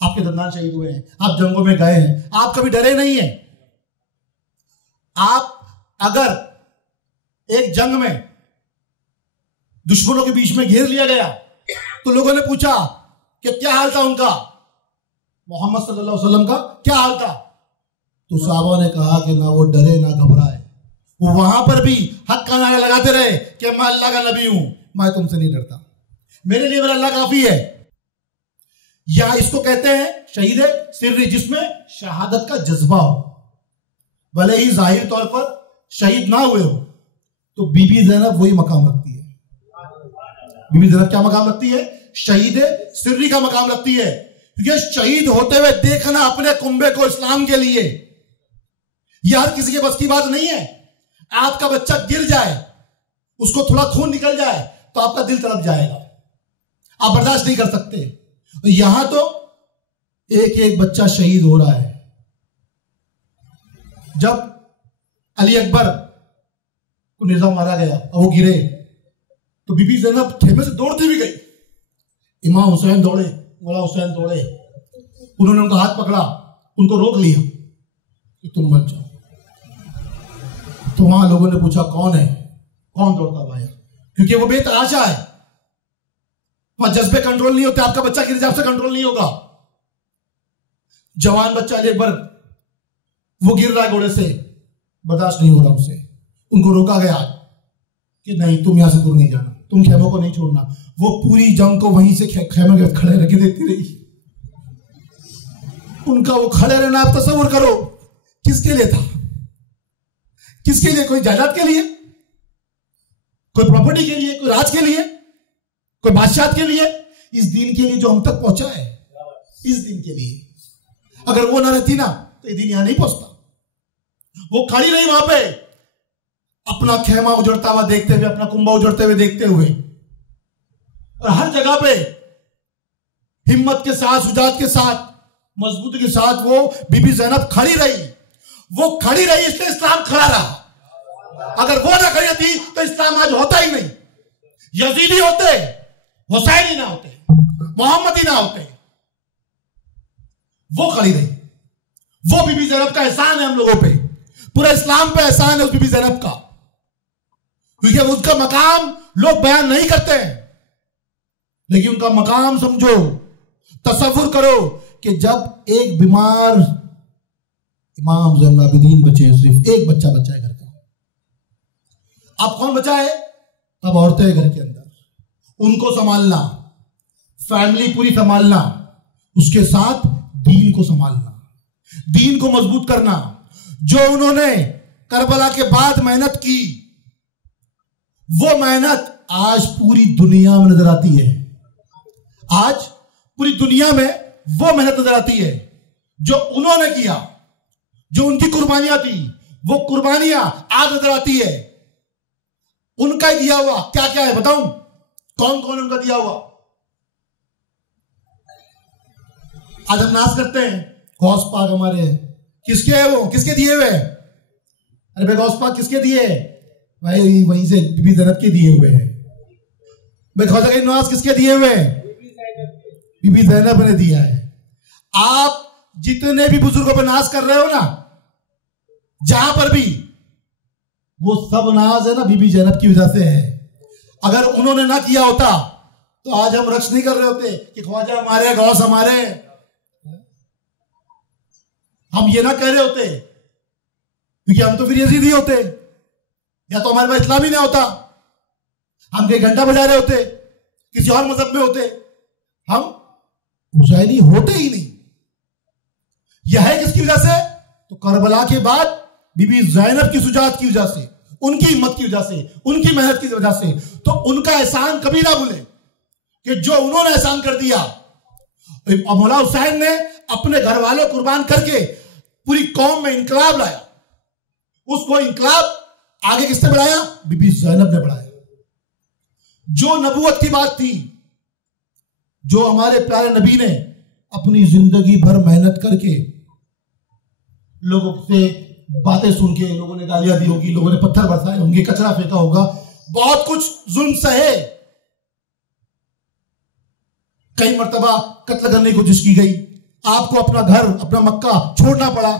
आपके दंदान शहीद हुए हैं, आप जंगों में गए हैं, आप कभी डरे नहीं हैं। आप अगर एक जंग में दुश्मनों के बीच में घेर लिया गया, तो लोगों ने पूछा कि क्या हाल था उनका, मोहम्मद सल्लल्लाहु अलैहि वसल्लम का क्या हाल था। तो साहबा ने कहा कि ना वो डरे ना घबराए, वो वहां पर भी हक का नारा लगाते रहे कि मैं अल्लाह का नबी हूं, मैं तुमसे नहीं डरता, मेरे लिए मेरा अल्लाह काफी है। या इसको कहते हैं शहीद सिर्री, जिसमें शहादत का जज्बा हो, भले ही जाहिर तौर पर शहीद ना हुए हो। तो बीबी ज़ैनब वही मकाम रखती है। बीबी ज़ैनब क्या मकाम रखती है? शहीद सिर्री का मकाम रखती है, क्योंकि शहीद होते हुए देखना अपने कुंबे को इस्लाम के लिए, यह हर किसी के बस की बात नहीं है। आपका बच्चा गिर जाए, उसको थोड़ा खून निकल जाए तो आपका दिल तड़प जाएगा, आप बर्दाश्त नहीं कर सकते। यहां तो एक एक बच्चा शहीद हो रहा है। जब अली अकबर को निजाम मारा गया और वो गिरे, तो बीबी ज़ैनब खेमे से दौड़ती भी गई। इमाम हुसैन दौड़े, मौला हुसैन दौड़े, उन्होंने उनका हाथ पकड़ा, उनको रोक लिया कि तुम मत जाओ। तो वहां लोगों ने पूछा कौन है, कौन दौड़ता भाई, क्योंकि वो बेतहाशा है, वहां जज्बे कंट्रोल नहीं होते। आपका बच्चा किसी हिसाब से कंट्रोल नहीं होगा। जवान बच्चा एक बार वो गिर रहा है घोड़े से, बर्दाश्त नहीं हो रहा उसे, उनको रोका गया कि नहीं तुम यहां से दूर नहीं जाना, तुम खेमों को नहीं छोड़ना। वो पूरी जंग को वहीं से खेमे के खड़े रखे देती रही। उनका वो खड़े रहना आप तस्वीर करो किसके लिए था, किसके लिए? कोई जायदाद के लिए, कोई प्रॉपर्टी के लिए, कोई राज के लिए, कोई बादशाह के लिए? इस दिन के लिए जो हम तक पहुंचा है, इस दिन के लिए। अगर वो ना रहती ना तो ये दिन यहां नहीं पहुंचता। वो खड़ी रही वहां पे, अपना खेमा उजड़ता हुआ देखते हुए, अपना कुंबा उजड़ते हुए देखते हुए, और हर जगह पे हिम्मत के साथ, शुजाअत के साथ, मजबूती के साथ वो बीबी ज़ैनब खड़ी रही। वो खड़ी रही इसलिए इस्लाम खड़ा रहा। अगर वो ना खड़ी थी तो इस्लाम आज होता ही नहीं। यजीदी होते, हुसैनी ना होते, मोहम्मदी ना होते। वो खड़ी रही। वो बीबी ज़ैनब का एहसान है हम लोगों पे, पूरा इस्लाम पे एहसान है उस बीबी ज़ैनब का, क्योंकि उसका मकाम लोग बयान नहीं करते हैं, लेकिन उनका मकाम समझो, तसव्वुर करो कि जब एक बीमार इमाम ज़ैनुल आबिदीन बचे, सिर्फ एक बच्चा बचा है घर का, अब कौन बचा है? तब औरतें घर के अंदर, उनको संभालना, फैमिली पूरी संभालना, उसके साथ दीन को संभालना, दीन को मजबूत करना। जो उन्होंने करबला के बाद मेहनत की, वो मेहनत आज पूरी दुनिया में नजर आती है। आज पूरी दुनिया में वो मेहनत नजर आती है जो उन्होंने किया, जो उनकी कुर्बानियां थी, वो कुर्बानियां आज नजर आती है। उनका ही दिया हुआ क्या क्या है बताऊं? कौन कौन उनका दिया हुआ? आज हम नाज करते हैं गौस पाक हमारे, किसके है वो? किसके दिए हुए? अरे भाई गौस पाक किसके दिए? भाई वहीं से बीबी ज़ैनब के दिए हुए हैं। भाई ख्वाजा गरीब नवाज किसके दिए हुए? बीबी ज़ैनब ने दिया है। आप जितने भी बुजुर्गों पर नाज कर रहे हो ना, जहां पर भी, वो सब नाज है ना बीबी ज़ैनब की वजह से है। अगर उन्होंने ना किया होता तो आज हम रक्स नहीं कर रहे होते कि ख्वाजा हमारे, गौस हमारे। हम ये ना कह रहे होते क्योंकि हम तो फिर यजीदी होते, या तो हमारे पास इस्लाम ही ना होता, हम कहीं घंटा बजा रहे होते, किसी और मजहब में होते, हम हुसैनी होते ही नहीं। यह है किसकी वजह से? तो करबला के बाद बीबी ज़ैनब की शुजाअत की वजह से, उनकी हिम्मत की वजह से, उनकी मेहनत की वजह से। तो उनका एहसान कभी ना भूले कि जो उन्होंने एहसान कर दिया। और मौला हुसैन ने अपने घर वालों कुर्बान करके पूरी कौम में इंकलाब लाया। उसको इंकलाब आगे किसने बढ़ाया? बीबी ज़ैनब ने बढ़ाया। जो नबूवत की बात थी, जो हमारे प्यारे नबी ने अपनी जिंदगी भर मेहनत करके, लोगों से बातें सुन के, लोगों ने गालियां दी होगी, लोगों ने पत्थर बरसाए होंगे, कचरा फेंका होगा, बहुत कुछ जुल्म सहे, कई मर्तबा कत्ल करने की कोशिश की गई, आपको अपना घर, अपना मक्का छोड़ना पड़ा,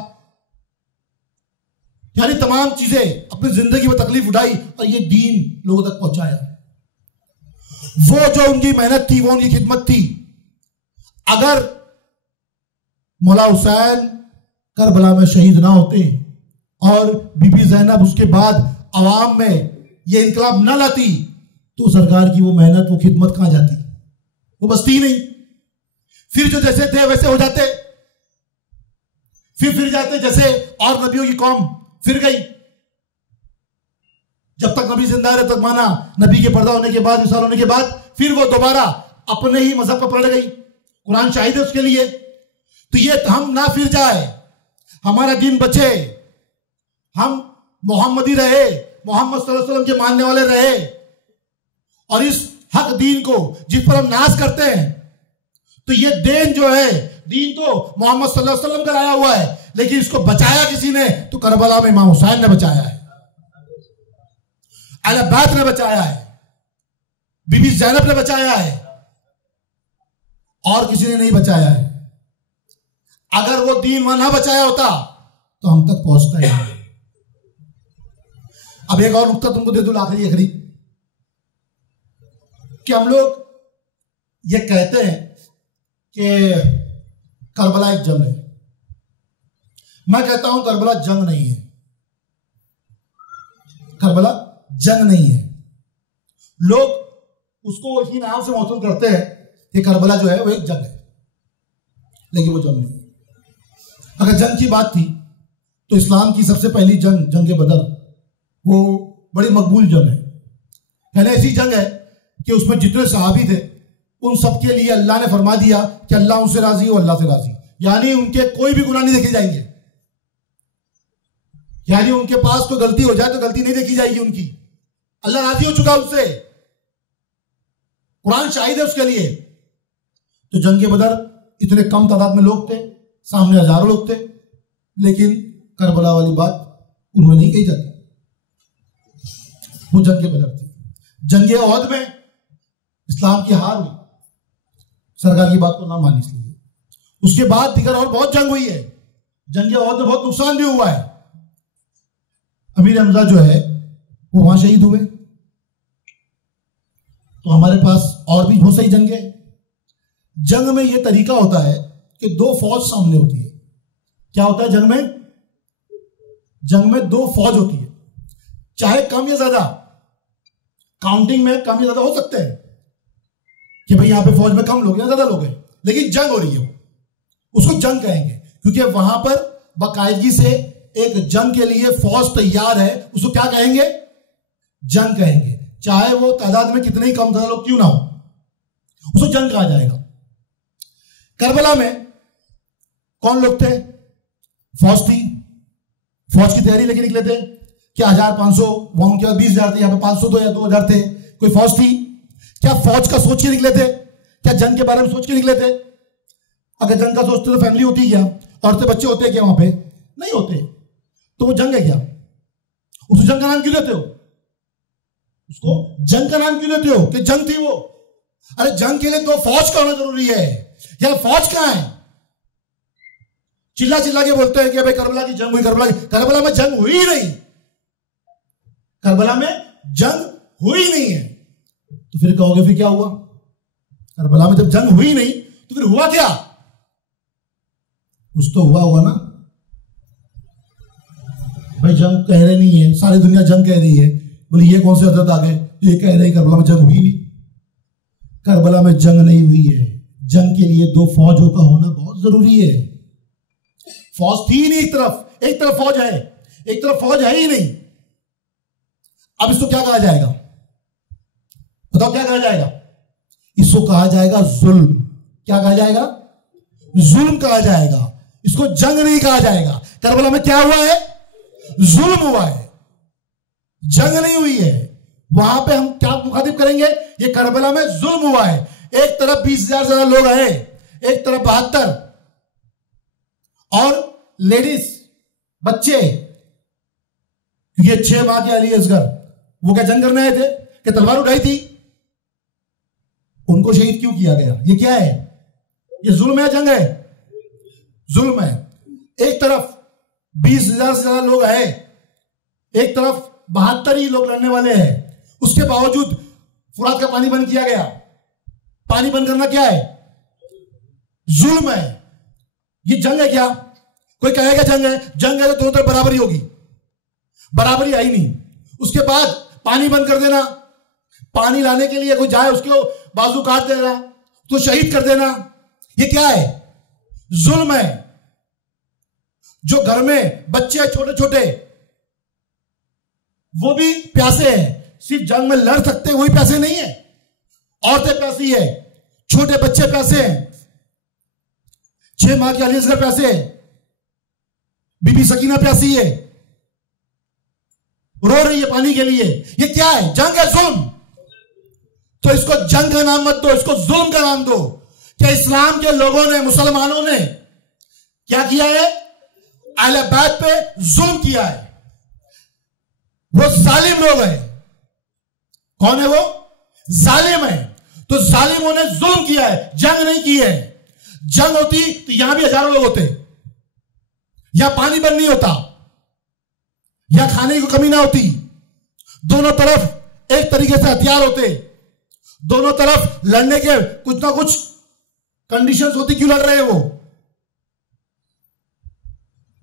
यानी तमाम चीजें अपनी जिंदगी में तकलीफ उठाई और ये दीन लोगों तक पहुंचाया। वो जो उनकी मेहनत थी, वो उनकी खिदमत थी। अगर मौला हुसैन करबला में शहीद ना होते और बीबी ज़ैनब उसके बाद अवाम में ये इनकलाब ना लाती, तो सरकार की वो मेहनत, वो खिदमत कहां जाती? वो बसती नहीं। फिर जो जैसे थे वैसे हो जाते, फिर जाते जैसे और नबियों की कौम फिर गई। जब तक नबी जिंदा रहे तक माना, नबी के पर्दा होने के बाद, विसाल होने के बाद फिर वो दोबारा अपने ही मजहब पर पड़ गई। कुरान शाहिद है उसके लिए। तो ये हम ना फिर जाए, हमारा दीन बचे, हम मोहम्मदी रहे, मोहम्मद सल्लल्लाहु अलैहि वसल्लम के मानने वाले रहे, और इस हक दीन को जिस पर हम नाज करते हैं, तो ये देन जो है, दीन तो मोहम्मद सल्लल्लाहु अलैहि वसल्लम का लाया हुआ है, लेकिन इसको बचाया किसी ने? तो करबला में इमाम हुसैन ने बचाया है, अहले बैत ने बचाया है, बीबी ज़ैनब ने बचाया है, और किसी ने नहीं बचाया है। अगर वो दीन वहां ना बचाया होता तो हम तक पहुंचता ही नहीं। अब एक और नुक्ता तुमको दे दूं, आखिरी, कि हम लोग ये कहते हैं कि करबला एक जंग है। मैं कहता हूं करबला जंग नहीं है। करबला जंग नहीं है। लोग उसको इसी नाम से मौसूल करते हैं कि करबला जो है वो एक जंग है, लेकिन वो जंग नहीं है। अगर जंग की बात थी तो इस्लाम की सबसे पहली जंग, जंग बदर, वो बड़ी मकबूल जंग है। यानी ऐसी जंग है कि उसमें जितने सहाबी थे उन सबके लिए अल्लाह ने फरमा दिया कि अल्लाह उनसे राजी हो, अल्लाह से राजी। यानी उनके कोई भी गुनाह नहीं देखे जाएंगे। यानी उनके पास कोई गलती हो जाए तो गलती नहीं देखी जाएगी उनकी। अल्लाह राजी हो चुका उनसे, कुरान शाहिद है उसके लिए। तो जंग बदर इतने कम तादाद में लोग थे, सामने हजारों लोग थे, लेकिन करबला वाली बात उनमें नहीं कही जाती। वो जंग बदर थी। जंग ओहद में इस्लाम की हार हुई, सरकार की बात को ना मानी इसलिए। उसके बाद दीगर और बहुत जंग हुई है। जंग ओहद में बहुत नुकसान भी हुआ है। अमीर हमजा जो है वो वहां शहीद हुए। तो हमारे पास और भी बहुत सारी जंगें हैं। जंग में यह तरीका होता है कि दो फौज सामने होती है। क्या होता है जंग में? जंग में दो फौज होती है, चाहे कम या ज्यादा, काउंटिंग में कम या ज्यादा हो सकते हैं कि भाई यहां पे फौज में कम लोग या ज्यादा लोग हैं, लेकिन जंग हो रही है, उसको जंग कहेंगे। क्योंकि वहां पर बाकायदगी से एक जंग के लिए फौज तैयार है, उसको क्या कहेंगे? जंग कहेंगे। चाहे वो तादाद में कितने ही कम ज्यादा लोग क्यों ना हो, उसको जंग कहा जाएगा। करबला में कौन लोग थे? फौज थी। फौज की तैयारी लेके निकले थे। क्या 1500, वहां उनके 20,000 थे, यहां पे 500 तो या 2000 थे। कोई फौज थी? क्या फौज का सोच के निकले थे? क्या जंग के बारे में सोच के निकले थे? अगर जंग का सोचते तो फैमिली होती क्या? औरतें बच्चे होते क्या वहां पे? नहीं होते। तो वो जंग है क्या? उसको जंग का नाम क्यों देते हो? उसको जंग का नाम क्यों देते हो? कि जंग थी वो। अरे जंग के लिए तो फौज का होना जरूरी है। यार फौज कहां है? चिल्ला चिल्ला के बोलते हैं कि भाई करबला की जंग हुई, करबला में जंग हुई ही नहीं। करबला में जंग हुई नहीं है। तो फिर कहोगे फिर क्या हुआ? करबला में जब जंग हुई नहीं तो फिर हुआ क्या? कुछ तो हुआ होगा ना भाई। जंग कह रहे नहीं है, सारी दुनिया जंग कह रही है, बोले ये कौन से हजरत आ गए ये कह रहे करबला में जंग हुई नहीं। करबला में जंग नहीं हुई है। जंग के लिए दो फौजों का होना बहुत जरूरी है। फौज थी ही नहीं, एक तरफ फौज है, एक तरफ फौज है ही नहीं। अब इसको क्या कहा जाएगा? बताओ क्या कहा जाएगा? इसको कहा जाएगा जुल्म। क्या कहा जाएगा? जुल्म कहा जाएगा। इसको जंग नहीं कहा जाएगा। करबला में क्या हुआ है? जुल्म हुआ है, जंग नहीं हुई है। वहां पे हम क्या मुखातिब करेंगे? ये करबला में जुल्म हुआ है। एक तरफ 20,000 से ज्यादा लोग आए, एक तरफ 72, और लेडीज बच्चे। ये 6 माह के अली असगर, वो क्या जंग करने आए थे? कि तलवार उठाई थी? उनको शहीद क्यों किया गया? ये क्या है? ये जुल्म है, जंग है? जुल्म है। एक तरफ 20,000 से ज्यादा लोग आए, एक तरफ 72 ही लोग लड़ने वाले हैं, उसके बावजूद फुरात का पानी बंद किया गया। पानी बंद करना क्या है? जुल्म है। ये जंग है क्या? कोई कहेगा जंग है, जंग है तो दोनों तरफ बराबरी होगी, बराबरी आई नहीं। उसके बाद पानी बंद कर देना, पानी लाने के लिए कोई जाए उसको बाजू काट देना, तो शहीद कर देना, ये क्या है? जुल्म है। जो घर में बच्चे छोटे छोटे वो भी प्यासे हैं, सिर्फ जंग में लड़ सकते हैं वही प्यासे नहीं है, औरतें प्यासी है, छोटे बच्चे प्यासे हैं, 6 माह की अली असगर प्यासे है, बीबी सकीना प्यासी है, रो रही है पानी के लिए। ये क्या है? जंग है, जुल्म। तो इसको जंग का नाम मत दो, इसको जुल्म का नाम दो। क्या इस्लाम के लोगों ने, मुसलमानों ने क्या किया है? अहले बैत पे जुल्म किया है। वो जालिम लोग हैं। कौन है वो? जालिम है। तो जालिमों ने जुल्म किया है, जंग नहीं की है। जंग होती तो यहां भी हजारों लोग होते, या पानी बंद नहीं होता, या खाने की कमी ना होती। दोनों तरफ एक तरीके से हथियार होते, दोनों तरफ लड़ने के कुछ ना कुछ कंडीशंस होती, क्यों लड़ रहे हैं वो?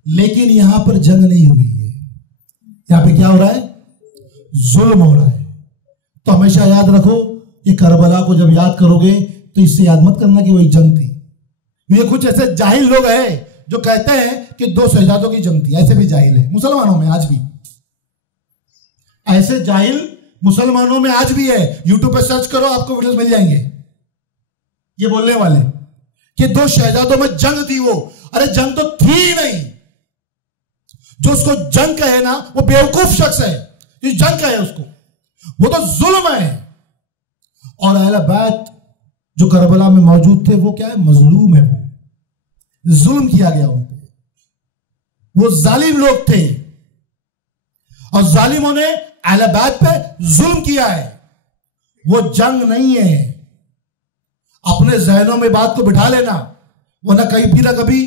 लेकिन यहां पर जंग नहीं हुई है, यहां पे क्या हो रहा है? जुल्म हो रहा है। तो हमेशा याद रखो कि करबला को जब याद करोगे तो इससे याद मत करना कि वो एक जंग थी। ये कुछ ऐसे जाहिल लोग हैं जो कहते हैं कि 2 शहजादों की जंग थी, ऐसे भी जाहिल है मुसलमानों में आज भी, ऐसे जाहिल मुसलमानों में आज भी है। यूट्यूब पे सर्च करो, आपको वीडियोस मिल जाएंगे ये बोलने वाले कि 2 शहजादों में जंग थी। वो अरे जंग तो थी ही नहीं। जो उसको जंग कहे ना वो बेवकूफ शख्स है, जो जंग कहे उसको, वो तो जुल्म है। और अहले बैत जो करबला में मौजूद थे वो क्या है? मजलूम है, वो जुल्म किया गया उन पे, वो जालिम लोग थे। और जालिमों ने अहले बैत पे जुल्म किया है, वो जंग नहीं है। अपने जहनों में बात को बिठा लेना, वरना कहीं भी ना कभी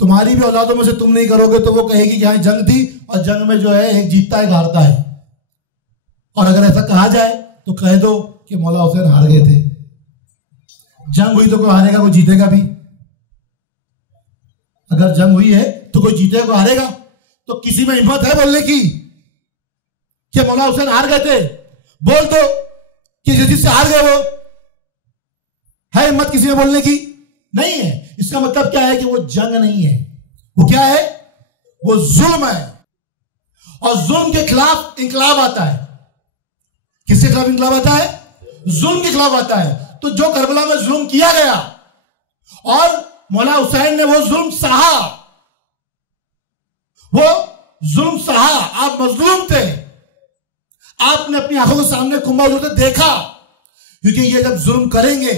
तुम्हारी भी औलादों में से तुम नहीं करोगे तो वो कहेगी कि हाँ जंग थी, और जंग में जो है एक जीतता है एक हारता है। और अगर ऐसा कहा जाए तो कह दो कि मौला हुसैन हार गए थे। जंग हुई तो कोई हारेगा, कोई जीतेगा भी। अगर जंग हुई है तो कोई जीतेगा, कोई हारेगा। तो किसी में हिम्मत है बोलने की कि मौला हुसैन हार गए थे? बोल दो कि जिससे हार गए वो है। हिम्मत किसी में बोलने की नहीं है। इसका मतलब क्या है कि वो जंग नहीं है, वो क्या है? वो जुल्म है। और जुल्म के खिलाफ इंकलाब आता है। किसके खिलाफ इंकलाब आता है? जुल्म के खिलाफ आता है। तो जो करबला में जुल्म किया गया और मौला हुसैन ने वो जुल्म सहा, वो जुल्म सहा। आप मजलूम थे, आपने अपनी आंखों के सामने कुंभा उजड़ते देखा। क्योंकि ये जब जुल्म करेंगे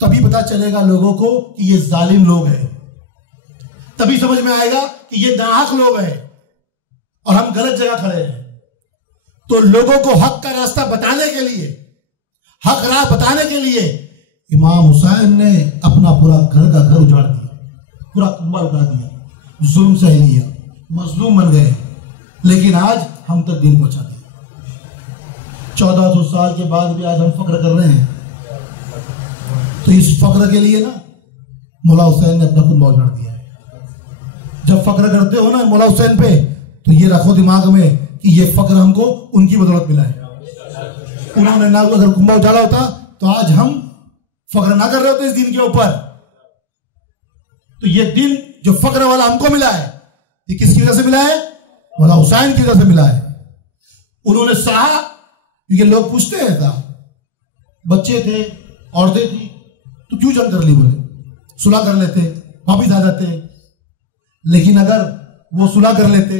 तभी पता चलेगा लोगों को कि ये जालिम लोग हैं, तभी समझ में आएगा कि ये नाहक लोग हैं और हम गलत जगह खड़े हैं। तो लोगों को हक का रास्ता बताने के लिए, हक राह बताने के लिए इमाम हुसैन ने अपना पूरा घर का घर उजाड़ दिया, पूरा कुंबा उड़ा दिया, जुल्म सह लिया, मजलूम बन गए। लेकिन आज हम तक दिन पहुंचा दिया। 1400 साल के बाद भी आज हम फख्र कर रहे हैं। तो इस फख्र के लिए ना मौला हुसैन ने अपना कुंबा उजाड़ दिया है। जब फख्र करते हो ना मौला हुसैन पे, तो ये रखो दिमाग में कि ये फख्र हमको उनकी बदौलत मिला है। उन्होंने ना अगर कुंबा उजाड़ा होता तो आज हम फख्र ना कर रहे होते इस दिन के ऊपर। तो ये दिन जो फख्र वाला हमको मिला है, ये किसकी वजह से मिला है? मौला हुसैन की वजह से मिला है। उन्होंने सहा। क्योंकि लोग पूछते हैं था, बच्चे थे, औरतें थी, तो क्यों जंग कर ली? बोले सुलह कर लेते, वापिस आ जाते। लेकिन अगर वो सुलह कर लेते,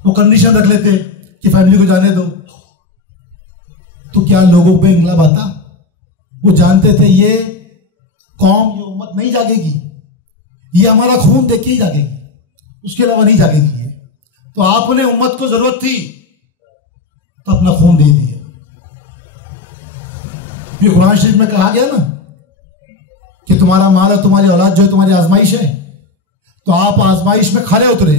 वो कंडीशन रख लेते कि फैमिली को जाने दो, तो क्या लोगों पे इंकलाब आता? वो जानते थे ये कौम, ये उम्मत नहीं जागेगी, ये हमारा खून देख के ही जागेगी, उसके अलावा नहीं जागेगी। तो आपने उम्मत को जरूरत थी तो अपना खून दे दिया। ये कुरान शरीफ में कहा गया ना कि तुम्हारा माल और तुम्हारी औलाद जो है तुम्हारी आजमाइश है। तो आप आजमाइश में खरे उतरे।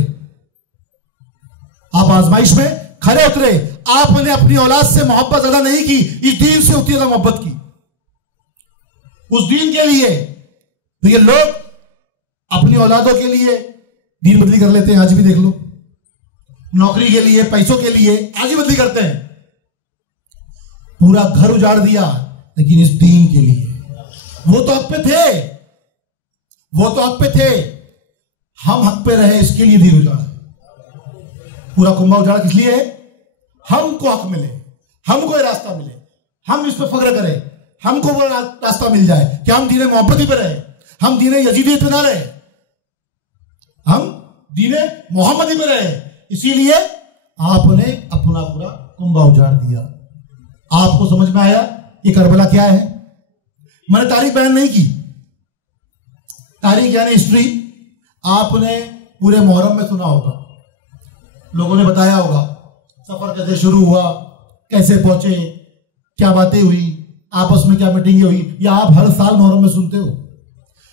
आप आजमाइश में खड़े उतरे, आपने अपनी औलाद से मोहब्बत ज्यादा नहीं की, इस दीन से उतनी ज्यादा मोहब्बत की उस दीन के लिए। तो ये लोग अपनी औलादों के लिए दीन बदली कर लेते हैं, आज भी देख लो, नौकरी के लिए, पैसों के लिए आज ही बदली करते हैं। पूरा घर उजाड़ दिया लेकिन इस दीन के लिए। वो तो हक पे थे, वो तो हक पे थे, हम हक पे रहे, इसके लिए दीन उजाड़ा। पूरा कुंभा उजाड़ा किस लिए है? हमको हक मिले, हमको ये रास्ता मिले, हम इस पर फख्र करें, हमको वो रास्ता मिल जाए कि हम दीन मोहब्बती पे रहे, हम दीन यजीदियत पे ना रहे, हम दीन मोहम्मदी पे रहे। इसीलिए आपने अपना पूरा कुंभा उजाड़ दिया। आपको समझ में आया ये करबला क्या है? मैंने तारीख बयान नहीं की, तारीख यानी हिस्ट्री आपने पूरे मुहर्रम में सुना होगा, लोगों ने बताया होगा सफर कैसे शुरू हुआ, कैसे पहुंचे, क्या बातें हुई, आपस में क्या मीटिंगें हुई, या आप हर साल मुहर्रम में सुनते हो।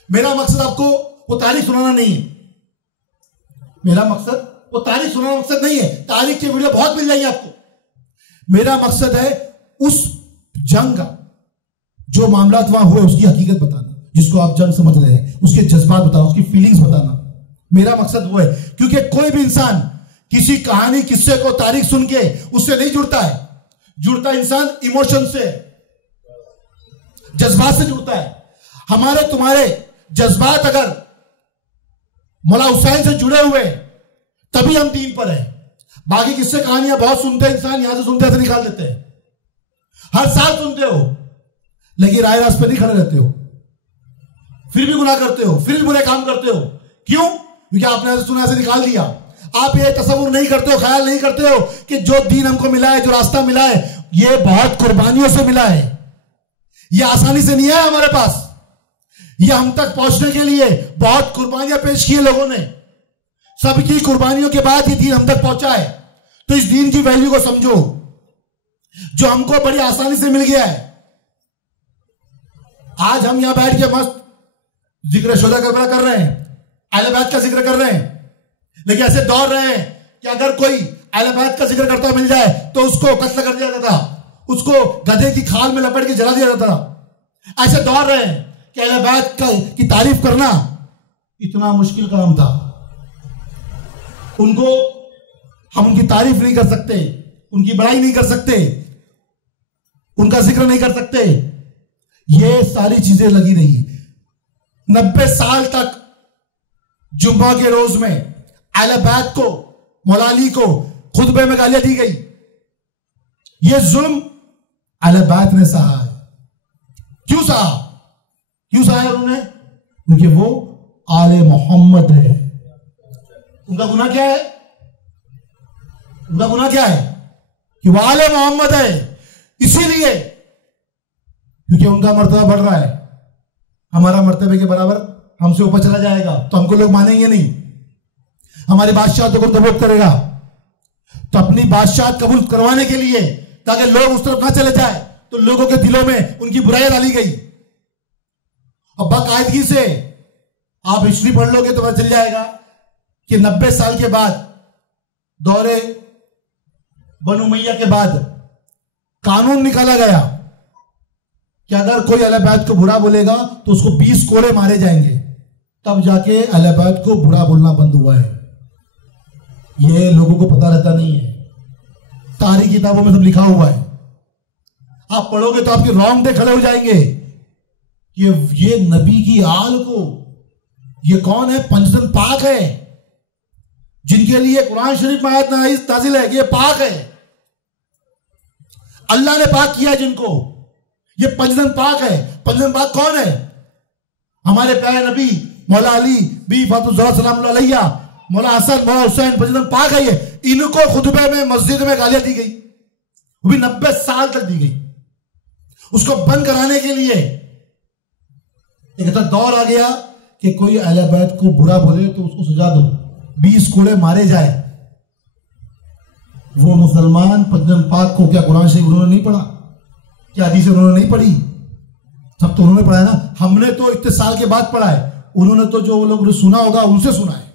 मेरा मकसद आपको वो तारीख सुनाना नहीं है, मेरा मकसद वो तारीख सुनाना मकसद नहीं है। तारीख के वीडियो बहुत मिल जाएंगे आपको। मेरा मकसद है उस जंग का जो मामला वहां हुए उसकी हकीकत बताना, जिसको आप जंग समझ रहे हैं, उसके जज्बात बताना, उसकी फीलिंग्स बताना। मेरा मकसद वो है, क्योंकि कोई भी इंसान किसी कहानी किस्से को तारीख सुन के उससे नहीं जुड़ता है। जुड़ता इंसान इमोशन से, जज्बात से जुड़ता है। हमारे तुम्हारे जज्बात अगर मौला हुसैन से जुड़े हुए तभी हम दीन पर हैं। बाकी किस्से कहानियां बहुत सुनते हैं इंसान, यहां से सुनते ऐसे निकाल देते हैं, हर साल सुनते हो लेकिन राय रास्त पे नहीं खड़े रहते हो, फिर भी गुनाह करते हो, फिर भी बुरे काम करते हो। क्यों? क्योंकि आपने ऐसे सुना, ऐसे निकाल दिया। आप ये तस्वुर नहीं करते हो, ख्याल नहीं करते हो कि जो दीन हमको मिला है, जो रास्ता मिला है, ये बहुत कुर्बानियों से मिला है, ये आसानी से नहीं है हमारे पास। ये हम तक पहुंचने के लिए बहुत कुर्बानियां पेश की लोगों ने, सबकी कुर्बानियों के बाद ये दीन हम तक पहुंचा है। तो इस दीन की वैल्यू को समझो जो हमको बड़ी आसानी से मिल गया है। आज हम यहां बैठ के मस्त जिक्र शुदा करबला कर रहे हैं, अहले बैत का जिक्र कर रहे हैं, लेकिन ऐसे दौड़ रहे हैं कि अगर कोई अहले बैत का जिक्र करता मिल जाए तो उसको कत्ल कर दिया जाता, उसको गधे की खाल में लपेट के जला दिया जाता। ऐसे दौड़ रहे हैं कि अहले बैत की तारीफ करना इतना मुश्किल काम था। उनको हम उनकी तारीफ नहीं कर सकते, उनकी बड़ाई नहीं कर सकते, उनका जिक्र नहीं कर सकते। ये सारी चीजें लगी रही। 90 साल तक जुम्मा के रोज में अहले बैत को, मौला अली को खुतबे में गालियां दी गई। ये जुल्म अहले बैत ने सहा है। क्यों सहा? क्यों सहा है उन्होंने? क्योंकि वो आले मोहम्मद है। उनका गुनाह क्या है? उनका गुनाह क्या है? कि वो आले मोहम्मद है। इसीलिए क्योंकि उनका मर्तबा बढ़ रहा है, हमारा मर्तबे के बराबर हमसे ऊपर चला जाएगा तो हमको लोग मानेंगे नहीं। हमारे बादशाह को कबूल करेगा तो अपनी बादशाह कबूल करवाने के लिए, ताकि लोग उस तरफ ना चले जाए, तो लोगों के दिलों में उनकी बुराई डाली गई। और बाकायदगी से आप हिस्ट्री पढ़ लोगे तो पता चल जाएगा कि 90 साल के बाद, दौरे बनु उमैया के बाद कानून निकाला गया कि अगर कोई अहले बैत को बुरा बोलेगा तो उसको 20 कोड़े मारे जाएंगे। तब जाके अहले बैत को बुरा बोलना बंद हुआ है। ये लोगों को पता रहता नहीं है, तारीख किताबों में सब लिखा हुआ है। आप पढ़ोगे तो आपके रोंगटे खड़े हो जाएंगे। ये नबी की आल को, ये कौन है? पंजतन पाक है, जिनके लिए कुरान शरीफ में आयत नाजिल है कि ये पाक है, अल्लाह ने पाक किया जिनको, ये पंजतन पाक है। पंजतन पाक कौन है? हमारे प्यारे नबी मौला अली बी फातिमा सलाम अलैहा, मौला हसन, मौला हुसैन, पंजतन पाक है ये। इनको खुतबे में मस्जिद में गालियां दी गई, वो भी 90 साल तक दी गई। उसको बंद कराने के लिए एक दौर आ गया कि कोई अहले बैत को बुरा बोले तो उसको सजा दो, 20 कोड़े मारे जाए। वो मुसलमान पंजतन पाक को क्या कुरान शरीफ उन्होंने नहीं पढ़ा? क्या हदीसें उन्होंने नहीं पढ़ी? सब तो उन्होंने पढ़ा है ना। हमने तो इतने साल के बाद पढ़ा है, उन्होंने तो जो लोग सुना होगा उनसे सुना है।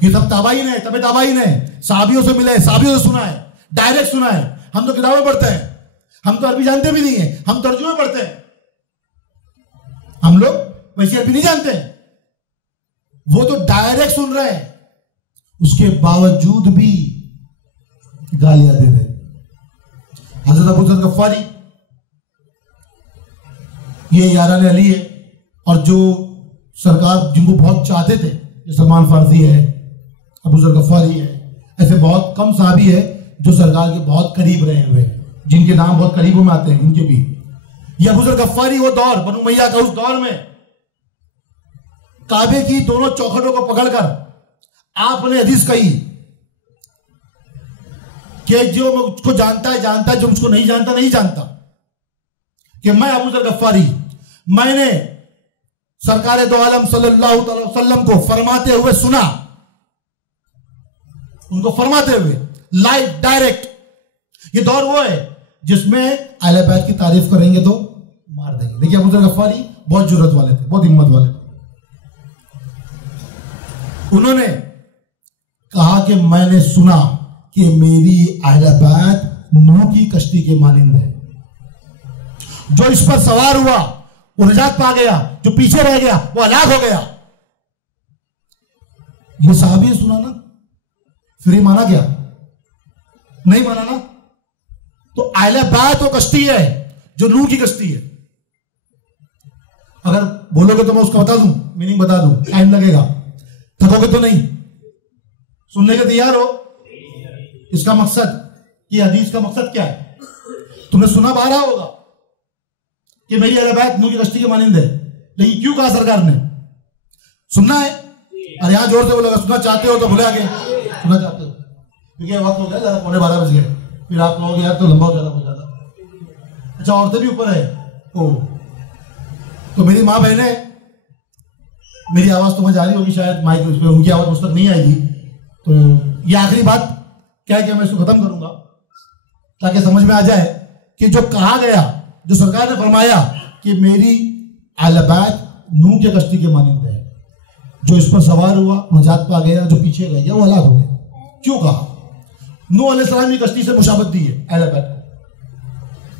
ये सब ताबाइन है, तबे ताबाइन है, साहबियों से मिले, साहबियों से सुना है, डायरेक्ट सुना है। हम तो किताबें पढ़ते हैं, हम तो अरबी जानते भी नहीं है, हम तर्जुमे पढ़ते हैं, हम लोग वैसे अरबी नहीं जानते हैं। वो तो डायरेक्ट सुन रहे हैं, उसके बावजूद भी गालियां दे रहे। हजरत अबू ज़र गफ्फारी ये यारान अली है, और जो सरकार जिनको बहुत चाहते थे, सलमान फारसी है, अबू ज़र गफ्फारी है, ऐसे बहुत कम साहबी है जो सरकार के बहुत करीब रहे हुए, जिनके नाम बहुत करीबों में आते हैं उनके भी। ये अबू ज़र गफ्फारी वो दौर, बनु उमय्या का उस दौर में काबे की दोनों चौखटों को पकड़कर आपने हदीस कही कि जो मुझको जानता है जानता है, जो मुझको नहीं जानता नहीं जानता, कि मैं अबू ज़र गफ्फारी मैंने सरकार दो आलम सल्लल्लाहु अलैहि वसल्लम को फरमाते हुए सुना, उनको फरमाते हुए लाइव डायरेक्ट। ये दौर वो है जिसमें अहले बैत की तारीफ करेंगे तो मार देंगे। देखिए अबू ज़र गफ्फारी बहुत जुर्रत वाले थे, बहुत हिम्मत वाले थे। उन्होंने कहा कि मैंने सुना कि मेरी अहले बैत नूह की कश्ती के मानिंद है, जो इस पर सवार हुआ वो निजात पा गया, जो पीछे रह गया वो हलाक हो गया। ये साहबी सुना ना, फिर ये माना क्या? नहीं माना ना। तो अहले बैत वो कश्ती है जो नूह की कश्ती है। अगर बोलोगे तो मैं उसका बता दूं, मीनिंग बता दूं, टाइम लगेगा, थकोगे तो नहीं, सुनने के तैयार हो? इसका मकसद, ये हदीस का मकसद क्या है? तुमने सुना बारहा होगा कि मेरी अहले बैत नूह की कश्ती के मानिंद है, लेकिन क्यों कहा सरकार ने? सुनना है? और यहां जोर से बोलेगा सुनना चाहते हो तो बोले आगे सुनना चाहते हो, क्योंकि वक्त हो गया, 12:15 बज गए, फिर आप कहोगे यार तो लंबा हो जाता। अच्छा औरतें भी ऊपर है, ओ तो मेरी माँ बहने, मेरी आवाज तुम्हें जा रही होगी शायद माइक पे, उनकी आवाज मुझ तक नहीं आएगी, तो ये आखिरी बात क्या है कि मैं इसको खत्म करूंगा ताकि समझ में आ जाए कि जो कहा गया, जो सरकार ने फरमाया कि मेरी अहले बैत नूह के कश्ती के मानिंद है, जो इस पर सवार हुआ निजात पा गया, जो पीछे रह गया वो हलाक हो गया। क्यों कहा? नूह अलैहिस्सलाम की कश्ती से मुशाबत दी है अहले बैत को,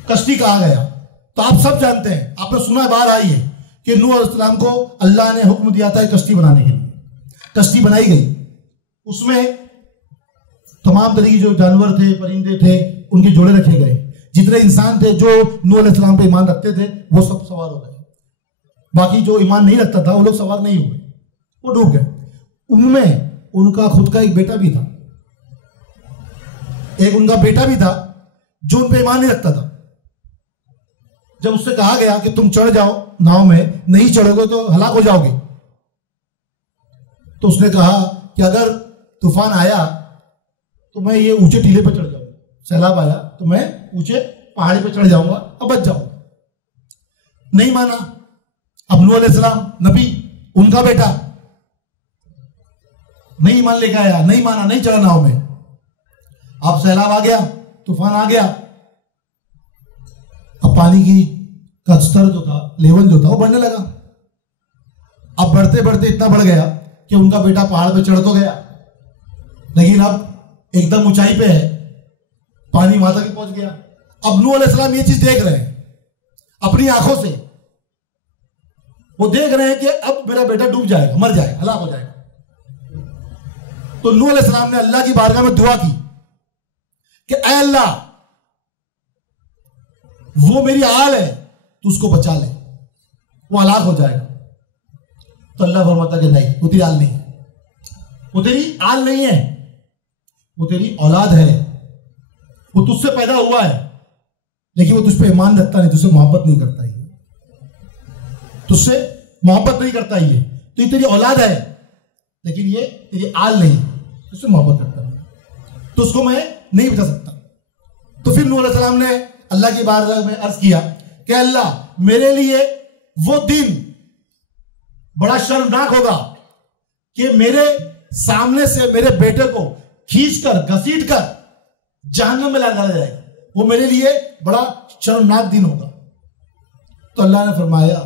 कश्ती कहा गया। तो आप सब जानते हैं, आपने सुना बार आई है कि नूह अलैहिस्सलाम को अल्लाह ने हुक्म दिया था कश्ती बनाने के लिए। कश्ती बनाई गई, उसमें तमाम तरह के जो जानवर थे, परिंदे थे, उनके जोड़े रखे गए। जितने इंसान थे जो नूह अलैहिस्सलाम पे ईमान रखते थे वो सब सवार हो गए, बाकी जो ईमान नहीं रखता था वो लोग सवार नहीं हुए, वो डूब गए। उनमें उनका खुद का एक बेटा भी था, एक उनका बेटा भी था जो उन पे ईमान नहीं रखता था। जब उससे कहा गया कि तुम चढ़ जाओ नाव में, नहीं चढ़ोगे तो हलाक हो जाओगे, तो उसने कहा कि अगर तूफान आया तो मैं ये ऊंचे टीले पर चढ़ जाऊंगा, सैलाब आया तो मैं ऊंचे पहाड़ी पर चढ़ जाऊंगा और बच जाऊंगा। नहीं माना। अब नूह अलैहिस्सलाम नबी, उनका बेटा नहीं ईमान लेके आया, नहीं माना, नहीं चढ़ा नाव में। अब सैलाब आ गया, तूफान आ गया, अब पानी की का स्तर जो था, लेवल जो था वो बढ़ने लगा। अब बढ़ते बढ़ते इतना बढ़ गया कि उनका बेटा पहाड़ पे चढ़ तो गया, लेकिन अब एकदम ऊंचाई पे है, पानी वहां तक पहुंच गया। अब नूह अलैहिस्सलाम ये चीज देख रहे हैं अपनी आंखों से, वो देख रहे हैं कि अब मेरा बेटा डूब जाएगा, मर जाएगा, हलाक हो जाएगा। तो नूह अलैहिस्सलाम ने अल्लाह की बारगाह में दुआ की कि ऐ अल्लाह, वो मेरी आल है, तू उसको बचा ले, वो हलाक हो जाएगा। तो अल्लाह फरमाता कि नहीं, वो तेरी आल नहीं है, वो तेरी आल नहीं है, वो तेरी औलाद है, वो तुझसे पैदा हुआ है, लेकिन वो तुझ पे ईमान रखता नहीं, तुझसे मोहब्बत नहीं करता, ये तुझसे मोहब्बत नहीं करता, ये तेरी औलाद है, लेकिन ये तेरी आल नहीं, तुझसे मोहब्बत करता नहीं, तो उसको मैं नहीं बचा सकता। तो फिर नूह अलैहिस्सलाम ने अल्लाह की बारगाह में अर्ज किया कि अल्लाह, मेरे लिए वो दिन बड़ा शर्मनाक होगा कि मेरे सामने से मेरे बेटे को खींचकर घसीट कर जहन्नम में डाला जाएगा, वो मेरे लिए बड़ा शर्मनाक दिन होगा। तो अल्लाह ने फरमाया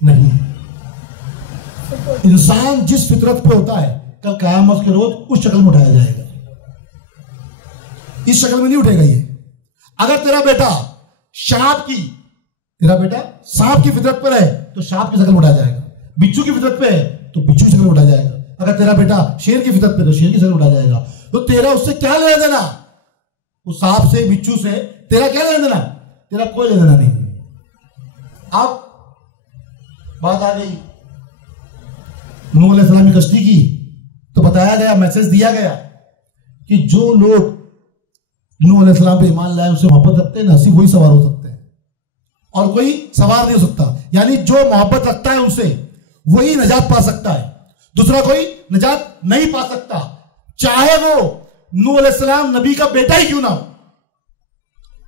नहीं, इंसान जिस फितरत पे होता है, कल क़यामत के रोज उस शक्ल में उठाया जाएगा, इस शक्ल में नहीं उठेगा ये। अगर तेरा बेटा सांप की फितरत पर है तो सांप की शक्ल में उठाया जाएगा, बिच्छू की फितरत पे है तो बिच्छू की शक्ल में उठाया जाएगा, अगर तेरा बेटा शेर की फितरत पे तो शेर की शक्ल में उठाया जाएगा। तो तेरा उससे क्या लेना देना, उस सांप से बिच्छू से तेरा क्या लेना देना, तेरा कोई लेना देना नहीं। अब बात आ गई नूह अलैहिस्सलाम की कश्ती की, तो बताया गया, मैसेज दिया गया कि जो लोग नूह अलैहिस्सलाम पे ईमान लाए, उनसे मोहब्बत रखते हैं ना, सिर्फ वही सवार हो सकते हैं और कोई सवार नहीं हो सकता। यानी जो मोहब्बत रखता है उनसे वही नजात पा सकता है, दूसरा कोई नजात नहीं पा सकता, चाहे वो नूह अलैहिस्सलाम नबी का बेटा ही क्यों ना हो,